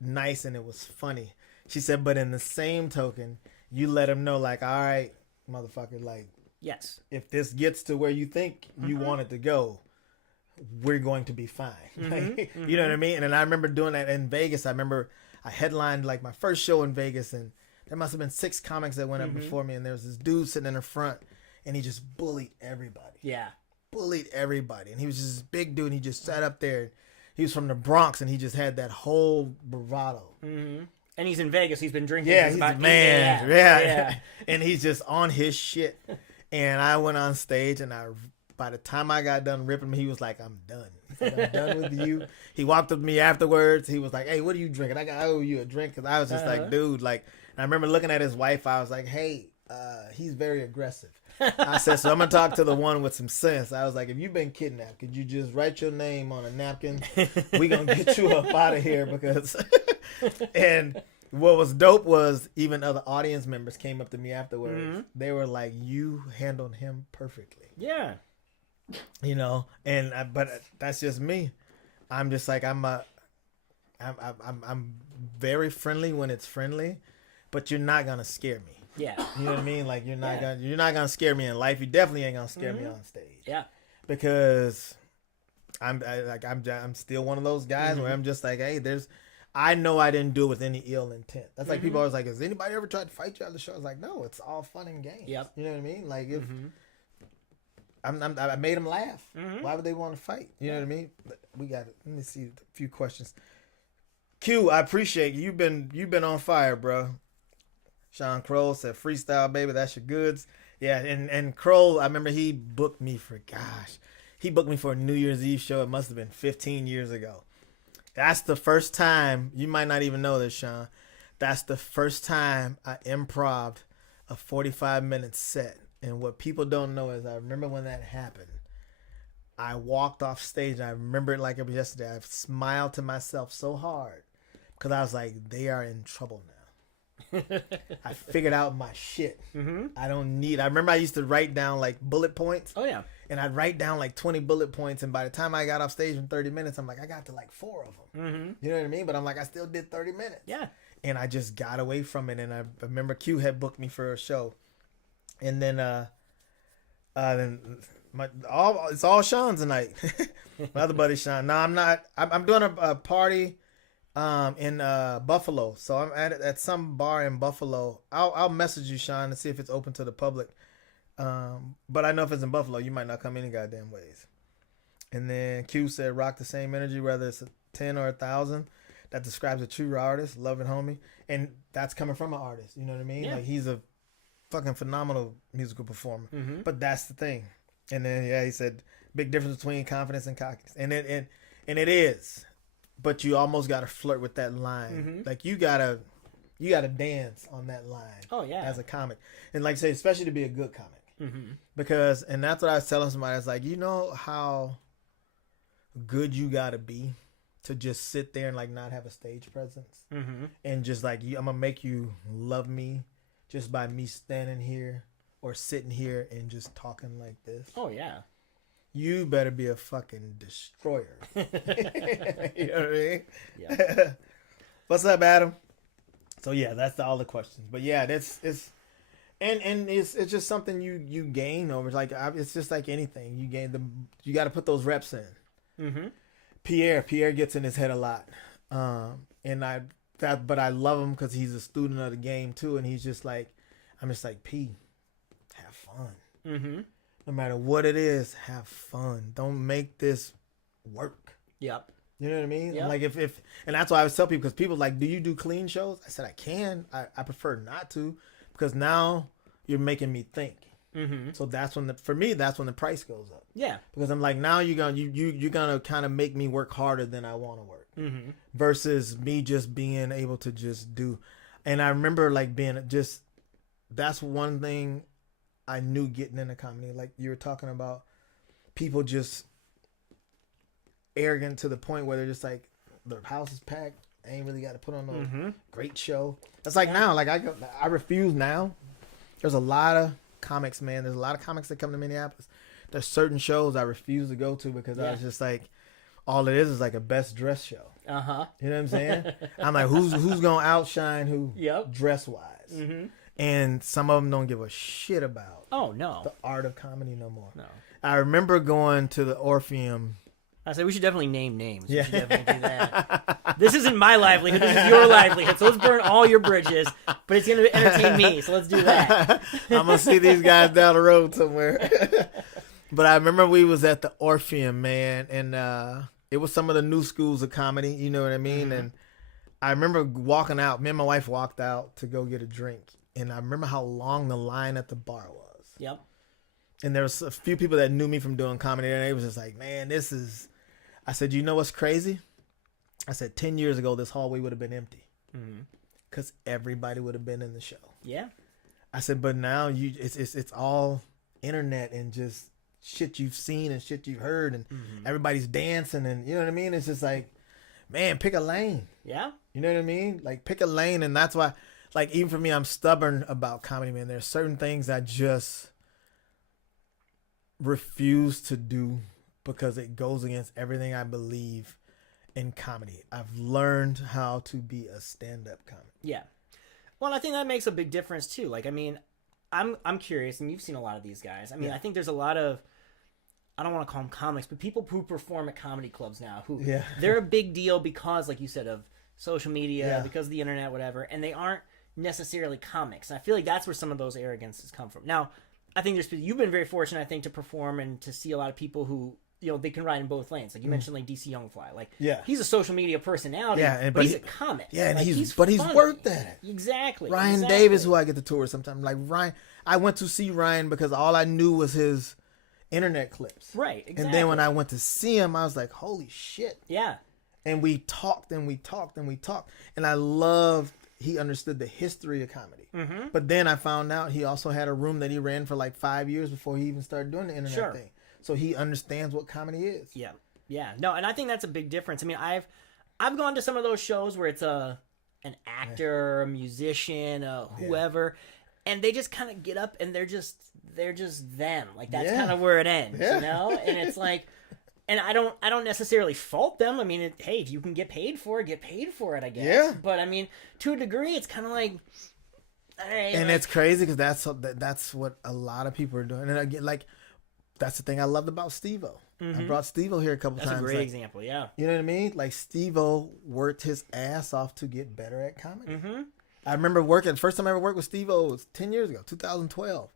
nice and it was funny. She said, but in the same token, you let him know, like, all right, motherfucker, like, yes, if this gets to where you think you want it to go, we're going to be fine. You know what I mean? And then I remember doing that in Vegas. I remember I headlined, like, my first show in Vegas, and there must have been 6 comics that went up before me, and there was this dude sitting in the front, and he just bullied everybody. Yeah. Bullied everybody. And he was just this big dude, and he just sat up there. He was from the Bronx, and he just had that whole bravado. And he's in Vegas. He's been drinking. Yeah, he's a man. Yeah. And he's just on his shit. And I went on stage, and by the time I got done ripping him, he was like, I'm done. He said, I'm done with you. He walked up to me afterwards. He was like, hey, what are you drinking? I owe you a drink. Because I was just like, dude, like... I remember looking at his wife. I was like, hey, he's very aggressive. I said, so I'm going to talk to the one with some sense. I was like, if you've been kidnapped, could you just write your name on a napkin? We're going to get you up out of here because... And what was dope was even other audience members came up to me afterwards. They were like, you handled him perfectly. Yeah. You know, and but that's just me. I'm just like, I'm very friendly when it's friendly. But you're not gonna scare me. Yeah. You know what I mean? Like you're not gonna scare me in life. You definitely ain't gonna scare me on stage. Yeah. Because I'm still one of those guys where I'm just like, hey, I know I didn't do it with any ill intent. That's like people always like, has anybody ever tried to fight you out of the show? I was like, no, it's all fun and games. Yep. You know what I mean? Like if I made them laugh, why would they want to fight? You know what I mean? But let me see a few questions. Q, I appreciate you. You've been on fire, bro. Sean Kroll said, freestyle, baby, that's your goods. Yeah, and Kroll, I remember he booked me for a New Year's Eve show. It must have been 15 years ago. That's the first time, you might not even know this, Sean. That's the first time I improv'd a 45-minute set. And what people don't know is I remember when that happened. I walked off stage, and I remember it like it was yesterday. I smiled to myself so hard because I was like, they are in trouble now. I figured out my shit. I remember I used to write down like bullet points. Oh yeah. And I'd write down like 20 bullet points, and by the time I got off stage in 30 minutes, I'm like, I got to like 4 of them. You know what I mean? But I'm like, I still did 30 minutes. Yeah. And I just got away from it. And I remember Q had booked me for a show. And then Then it's all Sean tonight. My other buddy Sean. No, I'm not. I'm doing a party in Buffalo. So I'm at some bar in Buffalo. I'll message you, Sean, to see if it's open to the public. But I know if it's in Buffalo, you might not come any goddamn ways. And then Q said, rock the same energy, whether it's a 10 or 1,000. That describes a true artist. Love it, homie. And that's coming from an artist. You know what I mean? Yeah. Like, he's a fucking phenomenal musical performer. Mm-hmm. But that's the thing. And then, yeah, he said, big difference between confidence and cockiness. And it is. But you almost got to flirt with that line. Mm-hmm. Like, you gotta dance on that line. Oh, yeah. As a comic. And like I say, especially to be a good comic. Mm-hmm. Because, and that's what I was telling somebody. It's like, you know how good you got to be to just sit there and like not have a stage presence. Mm-hmm. And just like, I'm going to make you love me just by me standing here or sitting here and just talking like this. Oh, yeah. You better be a fucking destroyer. You know what I mean? Yeah. What's up, Adam? So yeah, that's all the questions. But yeah, it's just something you gain over. Like, it's just like anything. You got to put those reps in. Mm-hmm. Pierre gets in his head a lot. But I love him because he's a student of the game too. And he's just like, I'm just like, P, have fun. Mm-hmm. No matter what it is, have fun. Don't make this work. Yep. You know what I mean? Yep. Like if and that's why I always tell people, because people are like, do you do clean shows? I said, I can. I prefer not to, because now you're making me think. Mm-hmm. So that's when the price goes up. Yeah. Because I'm like, now you're gonna kind of make me work harder than I want to work. Mm-hmm. Versus me just being able to just do. And I remember like that's one thing I knew getting into comedy. Like you were talking about, people just arrogant to the point where they're just like, the house is packed. I ain't really got to put on no great show. That's like now, like I refuse now. There's a lot of comics, man. There's a lot of comics that come to Minneapolis. There's certain shows I refuse to go to because I was just like, all it is like a best dress show. Uh-huh. You know what I'm saying? I'm like, who's gonna outshine who? Yep. Dress wise. Mm-hmm. And some of them don't give a shit about Oh, no. the art of comedy no more. No. I remember going to the Orpheum. I said we should definitely name names. Yeah. We should definitely do that. This isn't my livelihood. This is your livelihood. So let's burn all your bridges. But it's going to entertain me. So let's do that. I'm going to see these guys down the road somewhere. But I remember we was at the Orpheum, man. And it was some of the new schools of comedy. You know what I mean? Mm-hmm. And I remember walking out. Me and my wife walked out to go get a drink. And I remember how long the line at the bar was. Yep. And there was a few people that knew me from doing comedy. And they was just like, man, this is... I said, you know what's crazy? I said, 10 years ago, this hallway would have been empty. Because everybody would have been in the show. Yeah. I said, but now it's all internet and just shit you've seen and shit you've heard. And everybody's dancing. And you know what I mean? It's just like, man, pick a lane. Yeah. You know what I mean? Like, pick a lane. And that's why, like, even for me, I'm stubborn about comedy, man. There's certain things I just refuse to do, because it goes against everything I believe in comedy. I've learned how to be a stand-up comic. Yeah. Well, I think that makes a big difference too. Like, I mean, I'm curious, and you've seen a lot of these guys. I mean, I think there's a lot of, I don't want to call them comics, but people who perform at comedy clubs now, who they're a big deal because, like you said, of social media, because of the internet, whatever, and they aren't necessarily comics. And I feel like that's where some of those arrogances come from. Now, I think you've been very fortunate, I think, to perform and to see a lot of people who, you know, they can ride in both lanes. Like you mentioned, like DC Youngfly. Like, he's a social media personality, but he's a comic. Yeah, and like, he's funny. worth that. Exactly. Ryan Davis, who I get to tour sometimes. Like Ryan, I went to see Ryan because all I knew was his internet clips. Right, exactly. And then when I went to see him, I was like, holy shit. Yeah. And we talked and we talked and we talked. And I loved, he understood the history of comedy. But then I found out he also had a room that he ran for like 5 years before he even started doing the internet thing. So he understands what comedy is. Yeah. Yeah. No, and I think that's a big difference. I mean, I've gone to some of those shows where it's an actor, a musician, whoever, and they just kind of get up and they're just them. Like that's kind of where it ends, you know? And it's like, and I don't necessarily fault them. I mean, hey, if you can get paid for it, I guess. Yeah. But I mean, to a degree, it's kind of like, all right. And it's crazy because that's what a lot of people are doing. And again, like, that's the thing I loved about Steve-O. I brought Steve-O here a couple times. That's a great example, yeah. You know what I mean? Like, Steve-O worked his ass off to get better at comedy. I remember first time I ever worked with Steve-O was 10 years ago, 2012.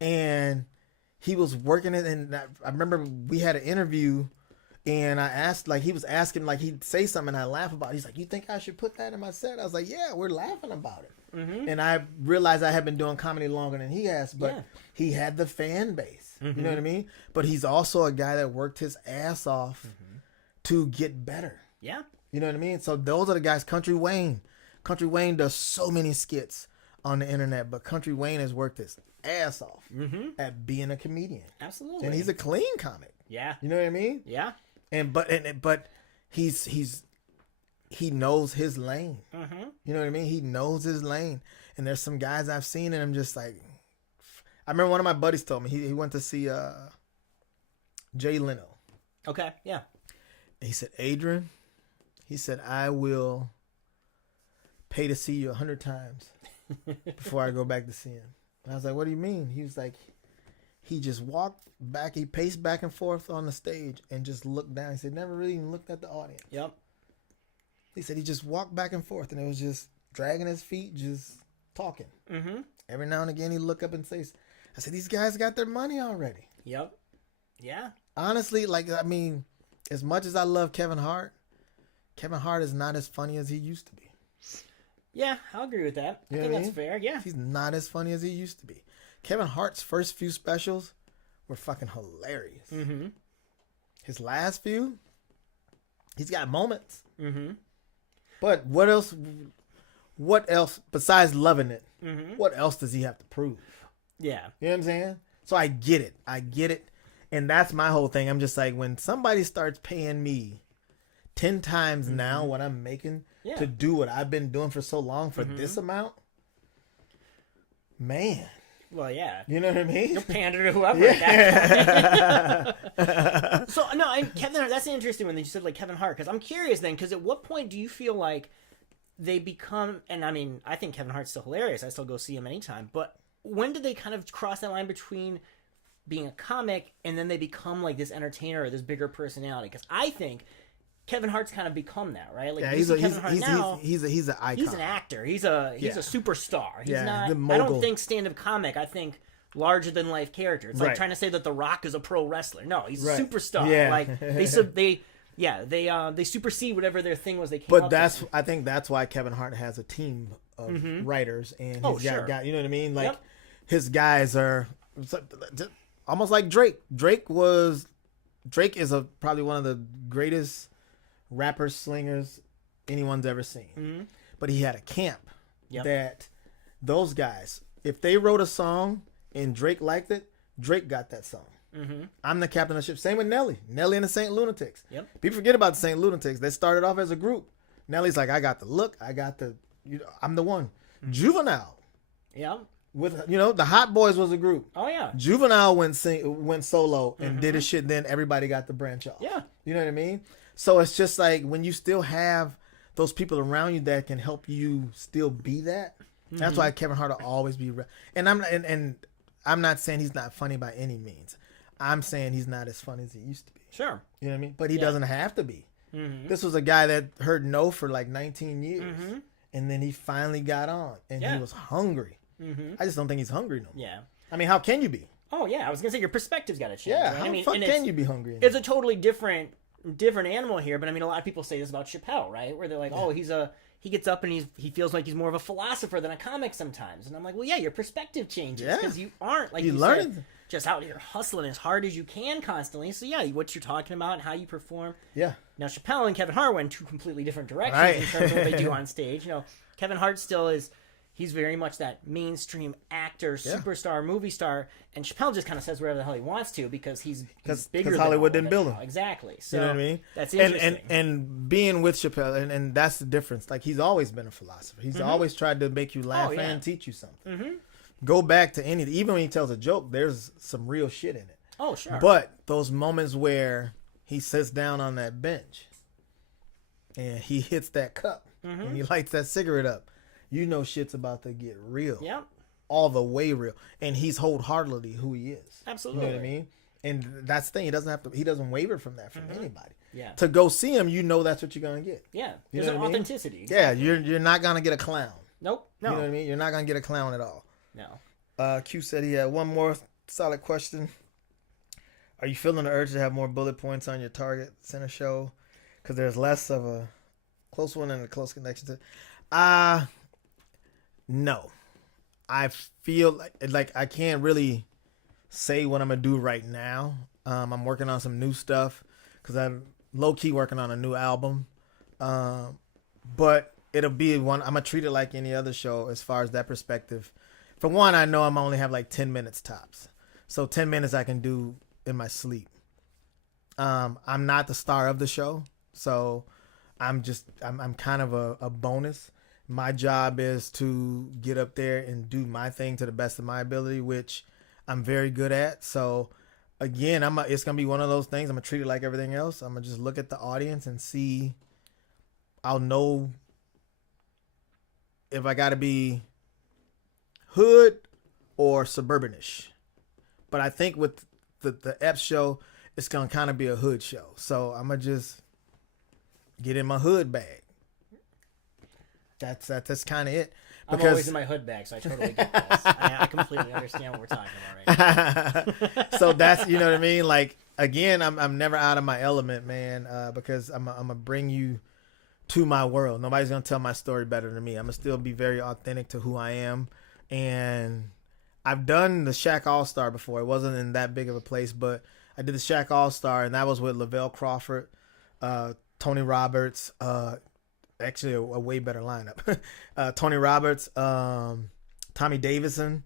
And he was working it, and I remember we had an interview, and I asked, like, he was asking, like, he'd say something, and I laugh about it. He's like, you think I should put that in my set? I was like, yeah, we're laughing about it. And I realized I had been doing comedy longer than he has, but he had the fan base. You know what I mean? But he's also a guy that worked his ass off to get better. Yeah. You know what I mean? So those are the guys. Country Wayne does so many skits on the internet, but Country Wayne has worked his ass off at being a comedian. Absolutely. And he's a clean comic. Yeah. You know what I mean? Yeah. But he knows his lane. You know what I mean? He knows his lane. And there's some guys I've seen, and I'm just like, I remember one of my buddies told me he went to see Jay Leno. Okay. Yeah. He said, Adrian, he said, I will pay to see you 100 times before I go back to see him. And I was like, what do you mean? He was like, he just walked back, he paced back and forth on the stage and just looked down. He said, never really even looked at the audience. Yep. He said he just walked back and forth, and it was just dragging his feet, just talking. Every now and again, he'd look up and say, I said, these guys got their money already. Yep. Yeah. Honestly, like, I mean, as much as I love Kevin Hart is not as funny as he used to be. Yeah, I'll agree with that. I think that's fair. Yeah. He's not as funny as he used to be. Kevin Hart's first few specials were fucking hilarious. His last few, he's got moments. But what else besides loving it? What else does he have to prove? Yeah. You know what I'm saying? So I get it. And that's my whole thing. I'm just like, when somebody starts paying me 10 times now what I'm making to do what I've been doing for so long for this amount, man. Well, yeah. You know what I mean? You'll pander to whoever at that point. So, no, and Kevin Hart, that's an interesting one that you said, like, Kevin Hart, because I'm curious then, because at what point do you feel like they become, and I mean, I think Kevin Hart's still hilarious. I still go see him anytime, but when did they kind of cross that line between being a comic and then they become like this entertainer or this bigger personality? Because I think Kevin Hart's kind of become that, right? Like, he's an icon. He's an actor. He's a superstar. He's not. The mogul. I don't think stand-up comic. I think larger than life character. It's like trying to say that The Rock is a pro wrestler. No, he's a superstar. Yeah. Like they supersede whatever their thing was they came up with. I think that's why Kevin Hart has a team of writers, and he's got, you know what I mean? Like, his guys are almost like Drake. Drake is probably one of the greatest rappers, slingers anyone's ever seen. But he had a camp that those guys, if they wrote a song and Drake liked it, Drake got that song. I'm the captain of the ship. Same with Nelly and the Saint Lunatics. People forget about the Saint Lunatics. They started off as a group. Nelly's like, I got the look, I'm the one. Juvenile, with the Hot Boys was a group. Oh yeah. Juvenile went solo and did his shit. Then everybody got the branch off. Yeah. You know what I mean? So it's just like, when you still have those people around you that can help you still be that. That's why Kevin Hart will always be. And I'm not saying he's not funny by any means. I'm saying he's not as funny as he used to be. Sure. You know what I mean? But he doesn't have to be. This was a guy that heard no for like 19 years. And then he finally got on. And he was hungry. I just don't think he's hungry no more. Yeah. I mean, how can you be? Oh, yeah. I was going to say, your perspective's got to change. Yeah, right? how the fuck can you be hungry anymore? It's a totally different animal here, but I mean, a lot of people say this about Chappelle, right? Where they're like, oh, he gets up and he feels like he's more of a philosopher than a comic sometimes. And I'm like, well, yeah, your perspective changes because you aren't, like you said, just out here hustling as hard as you can constantly. So yeah, what you're talking about and how you perform. Yeah. Now Chappelle and Kevin Hart went two completely different directions in terms of what they do on stage. Kevin Hart still is. He's very much that mainstream actor, superstar, movie star, and Chappelle just kind of says whatever the hell he wants to because he's bigger than Hollywood didn't build him. Exactly. So you know what I mean? That's interesting. And being with Chappelle, and that's the difference. Like, he's always been a philosopher. He's always tried to make you laugh and teach you something. Go back to even when he tells a joke, there's some real shit in it. Oh, sure. But those moments where he sits down on that bench and he hits that cup and he lights that cigarette up, shit's about to get real. Yeah. All the way real. And he's wholeheartedly who he is. Absolutely. You know what I mean? And that's the thing. He doesn't waver from that from anybody. Yeah. To go see him, you know that's what you're gonna get. Yeah. You There's know an what I mean? authenticity. Yeah, Exactly. you're not gonna get a clown. Nope. No. You know what I mean? You're not gonna get a clown at all. No. Q said he had one more solid question. Are you feeling the urge to have more bullet points on your Target Center show? Because there's less of a close one and a close connection to. No. I feel like I can't really say what I'm gonna do right now. I'm working on some new stuff because I'm low key working on a new album. But it'll be one. I'm gonna treat it like any other show as far as that perspective. For one, I know I'm only have like 10 minutes tops, so 10 minutes I can do in my sleep. I'm not the star of the show, so I'm kind of a bonus. My job is to get up there and do my thing to the best of my ability, which I'm very good at. So again, it's gonna be one of those things. I'm gonna treat it like everything else. I'm gonna just look at the audience and see. I'll know if I gotta be hood or suburbanish. But I think with the Ep show, it's gonna kind of be a hood show. So I'm gonna just get in my hood bag. That's kind of it. Because I'm always in my hood bag, so I totally get this. I completely understand what we're talking about right now. So that's, you know what I mean? Like, again, I'm never out of my element, man, because I'm going to bring you to my world. Nobody's going to tell my story better than me. I'm going to still be very authentic to who I am. And I've done the Shaq All-Star before. It wasn't in that big of a place, but I did the Shaq All-Star, and that was with Lavelle Crawford, Tony Roberts, actually a way better lineup. Tony Roberts, Tommy Davidson,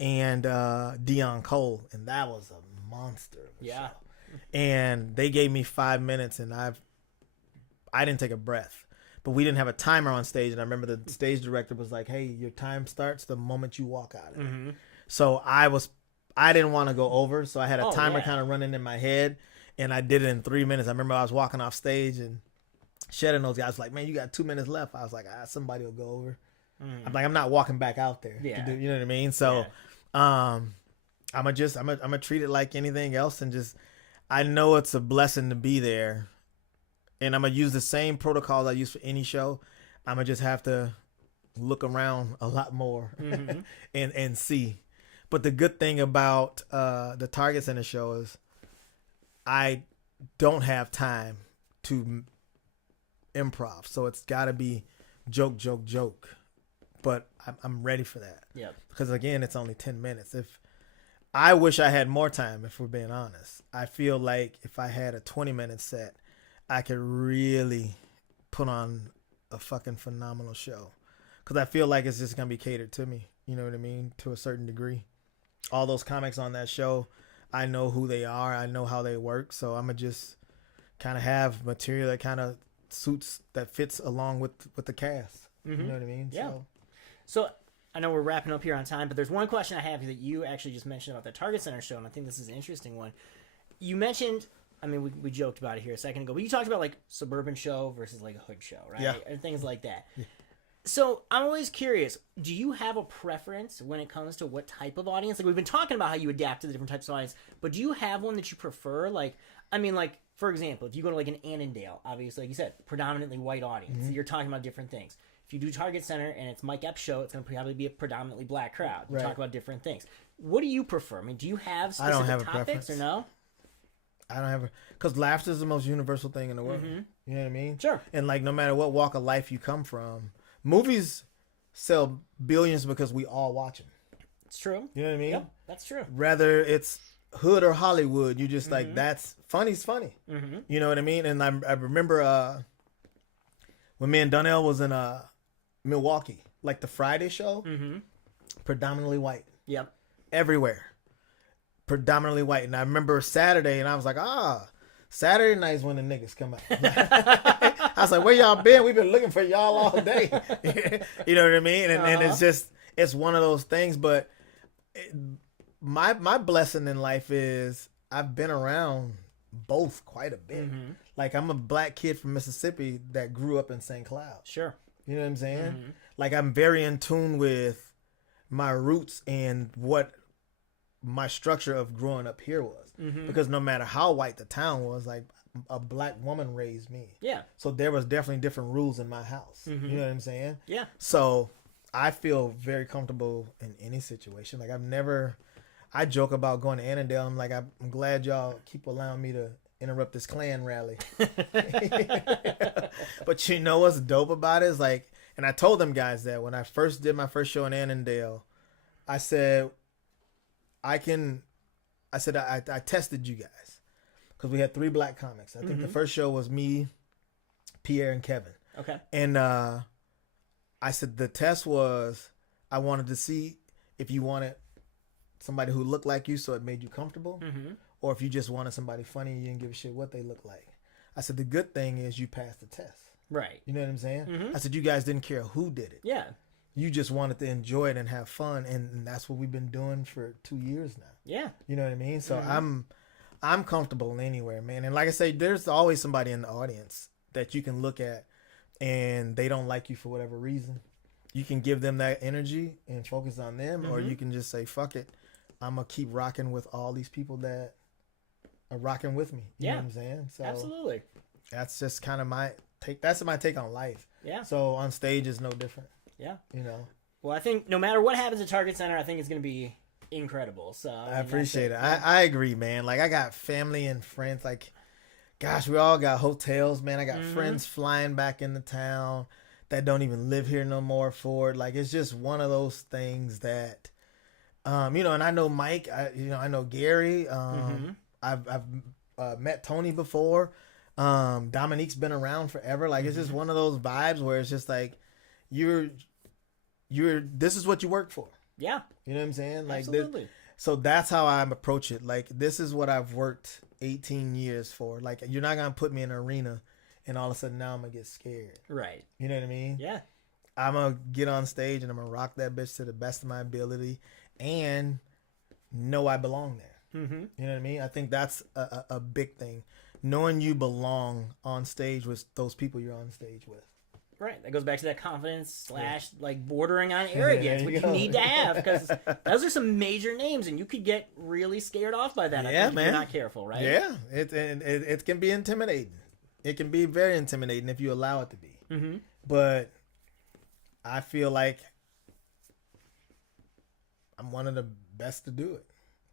and Deion Cole, and that was a monster of a show. And they gave me 5 minutes, and I didn't take a breath, but we didn't have a timer on stage. And I remember the stage director was like, "Hey, your time starts the moment you walk out of it." So I didn't want to go over, so I had a timer kind of running in my head, and I did it in 3 minutes. I remember I was walking off stage and Shed and those guys like, "Man, you got 2 minutes left." I was like, somebody will go over. I'm like, I'm not walking back out there. To do, you know what I mean? So, I'm gonna treat it like anything else, and just, I know it's a blessing to be there, and I'm gonna use the same protocols I use for any show. I'm gonna just have to look around a lot more and see. But the good thing about the Target Center show is I don't have time to improv, so it's got to be joke, but I'm ready for that. Because again, it's only 10 minutes. If I wish I had more time, if we're being honest. I feel like if I had a 20-minute set, I could really put on a fucking phenomenal show, because I feel like it's just gonna be catered to me, you know what I mean, to a certain degree. All those comics on that show, I know who they are, I know how they work, so I'm gonna just kind of have material that kind of suits, that fits along with the cast. You know what I mean? So I know we're wrapping up here on time, but there's one question I have that you actually just mentioned about the Target Center show, and I think this is an interesting one. You mentioned, I mean, we joked about it here a second ago, but you talked about like suburban show versus like a hood show, right? And things like that. So I'm always curious, do you have a preference when it comes to what type of audience? Like, we've been talking about how you adapt to the different types of audience, but do you have one that you prefer? Like, I mean, like, for example, if you go to like an Annandale, obviously, like you said, predominantly white audience. So you're talking about different things. If you do Target Center and it's Mike Epps' show, it's going to probably be a predominantly black crowd. You talk about different things. What do you prefer? I mean, do you have specific topics or no? I don't have because laughter is the most universal thing in the world. You know what I mean? Sure. And like, no matter what walk of life you come from, movies sell billions because we all watch them. It's true. You know what I mean? Yep, that's true. Whether it's hood or Hollywood, you just like, that's funny's funny. You know what I mean? And I remember when me and Donnell was in Milwaukee, like the Friday show, predominantly white. Yep. Everywhere. Predominantly white. And I remember Saturday, and I was like, Saturday night's when the niggas come out. I was like, where y'all been? We've been looking for y'all all day. You know what I mean? And it's just, it's one of those things. But my blessing in life is I've been around both quite a bit. Like, I'm a black kid from Mississippi that grew up in St. Cloud. Sure. You know what I'm saying? Like, I'm very in tune with my roots and what my structure of growing up here was. Mm-hmm. Because no matter how white the town was, like a black woman raised me. Yeah. So there was definitely different rules in my house. Mm-hmm. You know what I'm saying? Yeah. So I feel very comfortable in any situation. Like I joke about going to Annandale. I'm like, I'm glad y'all keep allowing me to interrupt this Klan rally. But you know what's dope about it is like, and I told them guys that when I first did my first show in Annandale, I said, I tested you guys because we had 3 black comics. I think the first show was me, Pierre, and Kevin. Okay. And I said the test was I wanted to see if you wanted somebody who looked like you so it made you comfortable, or if you just wanted somebody funny and you didn't give a shit what they look like. I said the good thing is you passed the test. Right. You know what I'm saying? I said you guys didn't care who did it. Yeah. You just wanted to enjoy it and have fun, and that's what we've been doing for 2 years now. Yeah. You know what I mean? So I'm comfortable anywhere, man. And like I say, there's always somebody in the audience that you can look at and they don't like you for whatever reason. You can give them that energy and focus on them, or you can just say, fuck it. I'm going to keep rocking with all these people that are rocking with me. You know what I'm saying? So absolutely. That's just kind of my take. That's my take on life. Yeah. So on stage is no different. Yeah. You know? Well, I think no matter what happens at Target Center, I think it's going to be incredible. So I appreciate it. I agree, man. Like I got family and friends. Like, gosh, we all got hotels, man. I got friends flying back into town that don't even live here no more for it. Like it's just one of those things that, you know. And I know Mike. I know Gary. I've met Tony before. Dominique's been around forever. Like it's just one of those vibes where it's just like you're this is what you work for. Yeah. You know what I'm saying? Like absolutely. So that's how I approach it. Like this is what I've worked 18 years for. Like you're not gonna put me in an arena and all of a sudden now I'm gonna get scared. Right. You know what I mean? Yeah. I'm gonna get on stage and I'm gonna rock that bitch to the best of my ability and know I belong there. You know what I mean? I think that's a big thing. Knowing you belong on stage with those people you're on stage with. Right. That goes back to that confidence / like bordering on arrogance, which you need to have, because those are some major names and you could get really scared off by that. Yeah, if man. You're not careful, right? Yeah. It can be intimidating. It can be very intimidating if you allow it to be. But I feel like I'm one of the best to do it.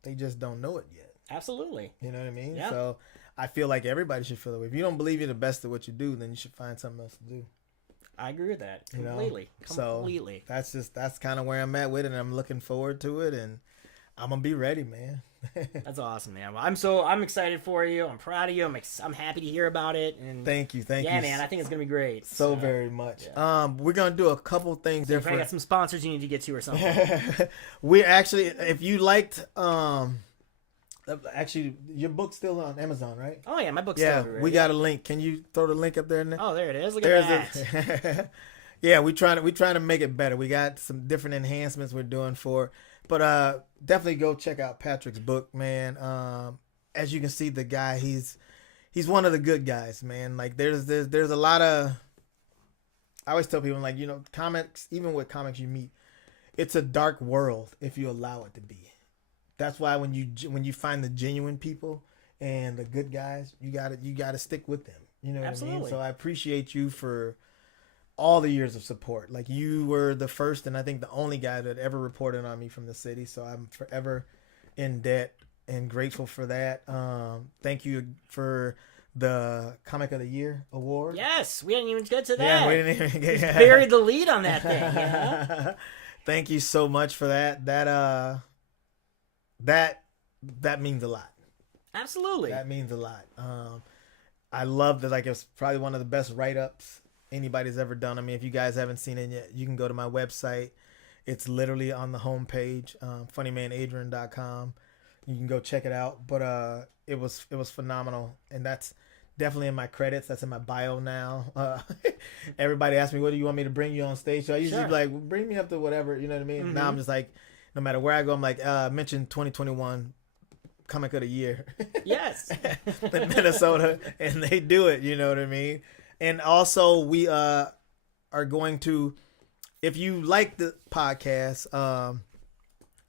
They just don't know it yet. Absolutely. You know what I mean? Yeah. So I feel like everybody should feel that way. If you don't believe you're the best at what you do, then you should find something else to do. I agree with that You know? completely. Completely. So that's kind of where I'm at with it, and I'm looking forward to it, and I'm gonna be ready, man. That's awesome, man. Well, I'm excited for you. I'm proud of you. I'm happy to hear about it. And Thank you. yeah, man, I think it's gonna be great. so very much. Yeah. We're gonna do a couple things I different. got some sponsors you need to get to or something. We actually, if you liked, actually, your book's still on Amazon, right? Oh yeah, my book's Yeah, still over. we got a link. Can you throw the link up there? Oh, there it is. Look at that. It. Yeah, we trying to make it better. We got some different enhancements we're doing for it. But definitely go check out Patrick's book, man. As you can see, the guy, he's one of the good guys, man. Like there's a lot of, I always tell people, like, you know, comics, even with comics you meet, it's a dark world if you allow it to be. That's why when you find the genuine people and the good guys, you gotta stick with them. You know what I mean? So I appreciate you for all the years of support. Like you were the first and I think the only guy that ever reported on me from the city. So I'm forever in debt and grateful for that. Thank you for the Comic of the Year award. Yes, we didn't even get to that. Yeah, we didn't even get Just buried the lead on that thing. You know? Thank you so much for that. That means a lot. Absolutely. That means a lot. I love that. Like it's probably one of the best write-ups anybody's ever done. I mean, if you guys haven't seen it yet, you can go to my website. It's literally on the homepage, funnymanadrian.com. You can go check it out. But it was phenomenal, and that's definitely in my credits. That's in my bio now. Everybody asks me, "What do you want me to bring you on stage?" So I usually be like, well, "Bring me up to whatever." You know what I mean? Now I'm just like, no matter where I go, I'm like, mention 2021 Comic of the Year. Yes. In Minnesota, and they do it. You know what I mean? And also, we are going to, if you like the podcast,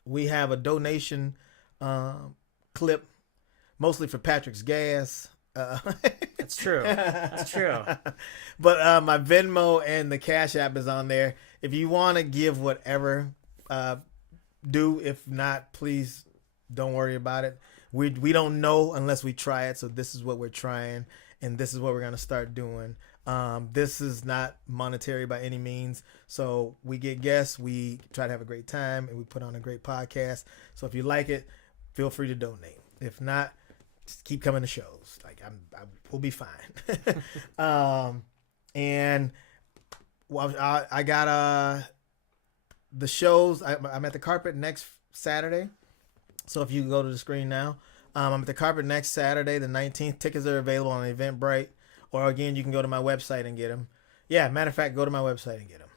we have a donation clip, mostly for Patrick's gas. That's true. That's true. But my Venmo and the Cash App is on there. If you want to give whatever, do. If not, please don't worry about it. We don't know unless we try it. So this is what we're trying, and this is what we're gonna start doing. This is not monetary by any means. So we get guests, we try to have a great time, and we put on a great podcast. So if you like it, feel free to donate. If not, just keep coming to shows. Like we'll be fine. And well, I got the shows. I'm at the Carpet next Saturday. So if you go to the screen now, I'm at the Carpet next Saturday, the 19th. Tickets are available on Eventbrite. Or again, you can go to my website and get them. Yeah, matter of fact, go to my website and get them.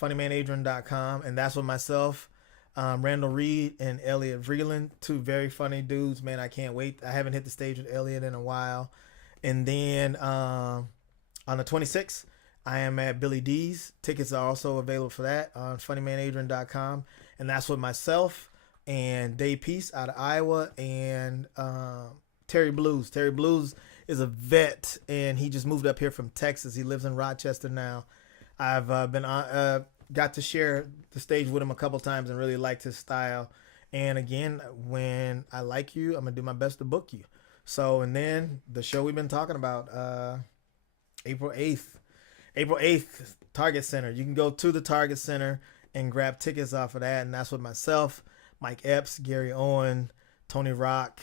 Funnymanadrian.com. And that's with myself, Randall Reed, and Elliot Vreeland. Two very funny dudes, man. I can't wait. I haven't hit the stage with Elliot in a while. And then on the 26th, I am at Billy D's. Tickets are also available for that on funnymanadrian.com. And that's with myself and Dave Peace out of Iowa and Terry Blues. Terry Blues is a vet, and he just moved up here from Texas. He lives in Rochester now. I've got to share the stage with him a couple times and really liked his style. And again, when I like you, I'm gonna do my best to book you. So, and then the show we've been talking about, April 8th, Target Center. You can go to the Target Center and grab tickets off of that, and that's with myself, Mike Epps, Gary Owen, Tony Rock.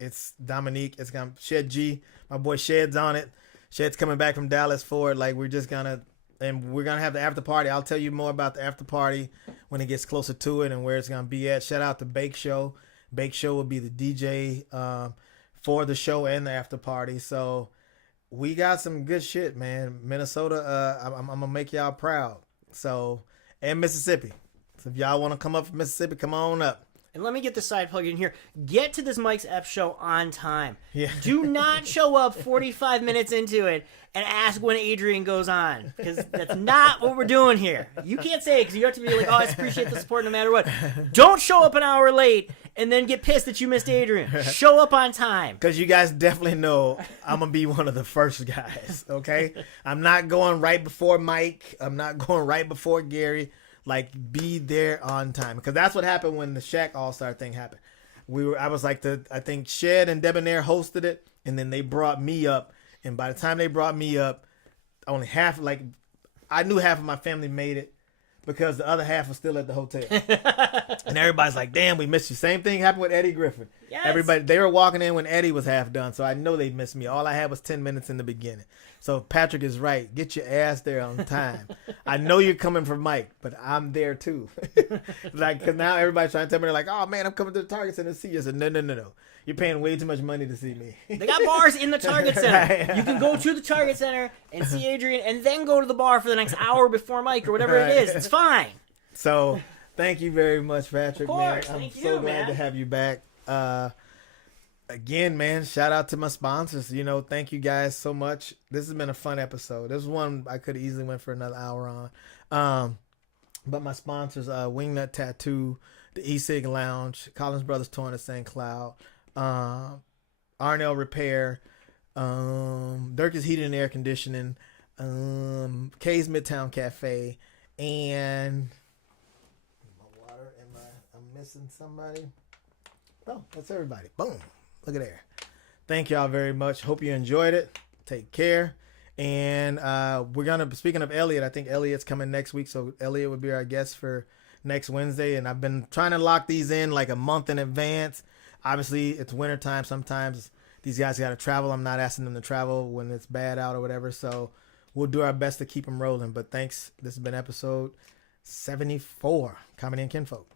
It's Dominique. It's gonna Shed G. My boy Shed's on it. Shed's coming back from Dallas for it. Like we're gonna have the after party. I'll tell you more about the after party when it gets closer to it and where it's gonna be at. Shout out to Bake Show. Bake Show will be the DJ for the show and the after party. So we got some good shit, man. Minnesota. I'm gonna make y'all proud. So and Mississippi. So if y'all want to come up from Mississippi, come on up. And let me get the side plug in here. Get to this Mike's F show on time. Yeah. Do not show up 45 minutes into it and ask when Adrian goes on, because that's not what we're doing here. You can't say it because you have to be like, oh, I appreciate the support no matter what. Don't show up an hour late and then get pissed that you missed Adrian. Show up on time. Because you guys definitely know I'm going to be one of the first guys, okay? I'm not going right before Mike. I'm not going right before Gary. Like, be there on time, because that's what happened when the Shaq All-Star thing happened. I was like I think Shed and Debonair hosted it, and then they brought me up. And by the time they brought me up, only half, I knew half of my family made it because the other half was still at the hotel. And everybody's like, damn, we missed you. Same thing happened with Eddie Griffin. Yes. They were walking in when Eddie was half done, so I know they missed me. All I had was 10 minutes in the beginning. So Patrick is right. Get your ass there on time. I know you're coming for Mike, but I'm there too. Because now everybody's trying to tell me, they're like, oh man, I'm coming to the Target Center to see you. I said, no. You're paying way too much money to see me. They got bars in the Target Center. You can go to the Target Center and see Adrian and then go to the bar for the next hour before Mike or whatever it is. It's fine. So thank you very much, Patrick. Of course. Man. I'm Thank so you, glad man. to have you back. Again, man, shout out to my sponsors. Thank you guys so much. This has been a fun episode. This is one I could have easily went for another hour on. But my sponsors, Wingnut Tattoo, the E-Sig Lounge, Collins Brothers Torn at St. Cloud, Arnell Repair, Dirk's Heating and Air Conditioning, Kay's Midtown Cafe, and my water. I'm missing somebody. Oh, that's everybody. Boom. Look at there. Thank y'all very much. Hope you enjoyed it. Take care. And speaking of Elliot, I think Elliot's coming next week. So Elliot would be our guest for next Wednesday. And I've been trying to lock these in like a month in advance. Obviously, it's wintertime. Sometimes these guys got to travel. I'm not asking them to travel when it's bad out or whatever. So we'll do our best to keep them rolling. But thanks. This has been episode 74, Comedy and Kinfolk.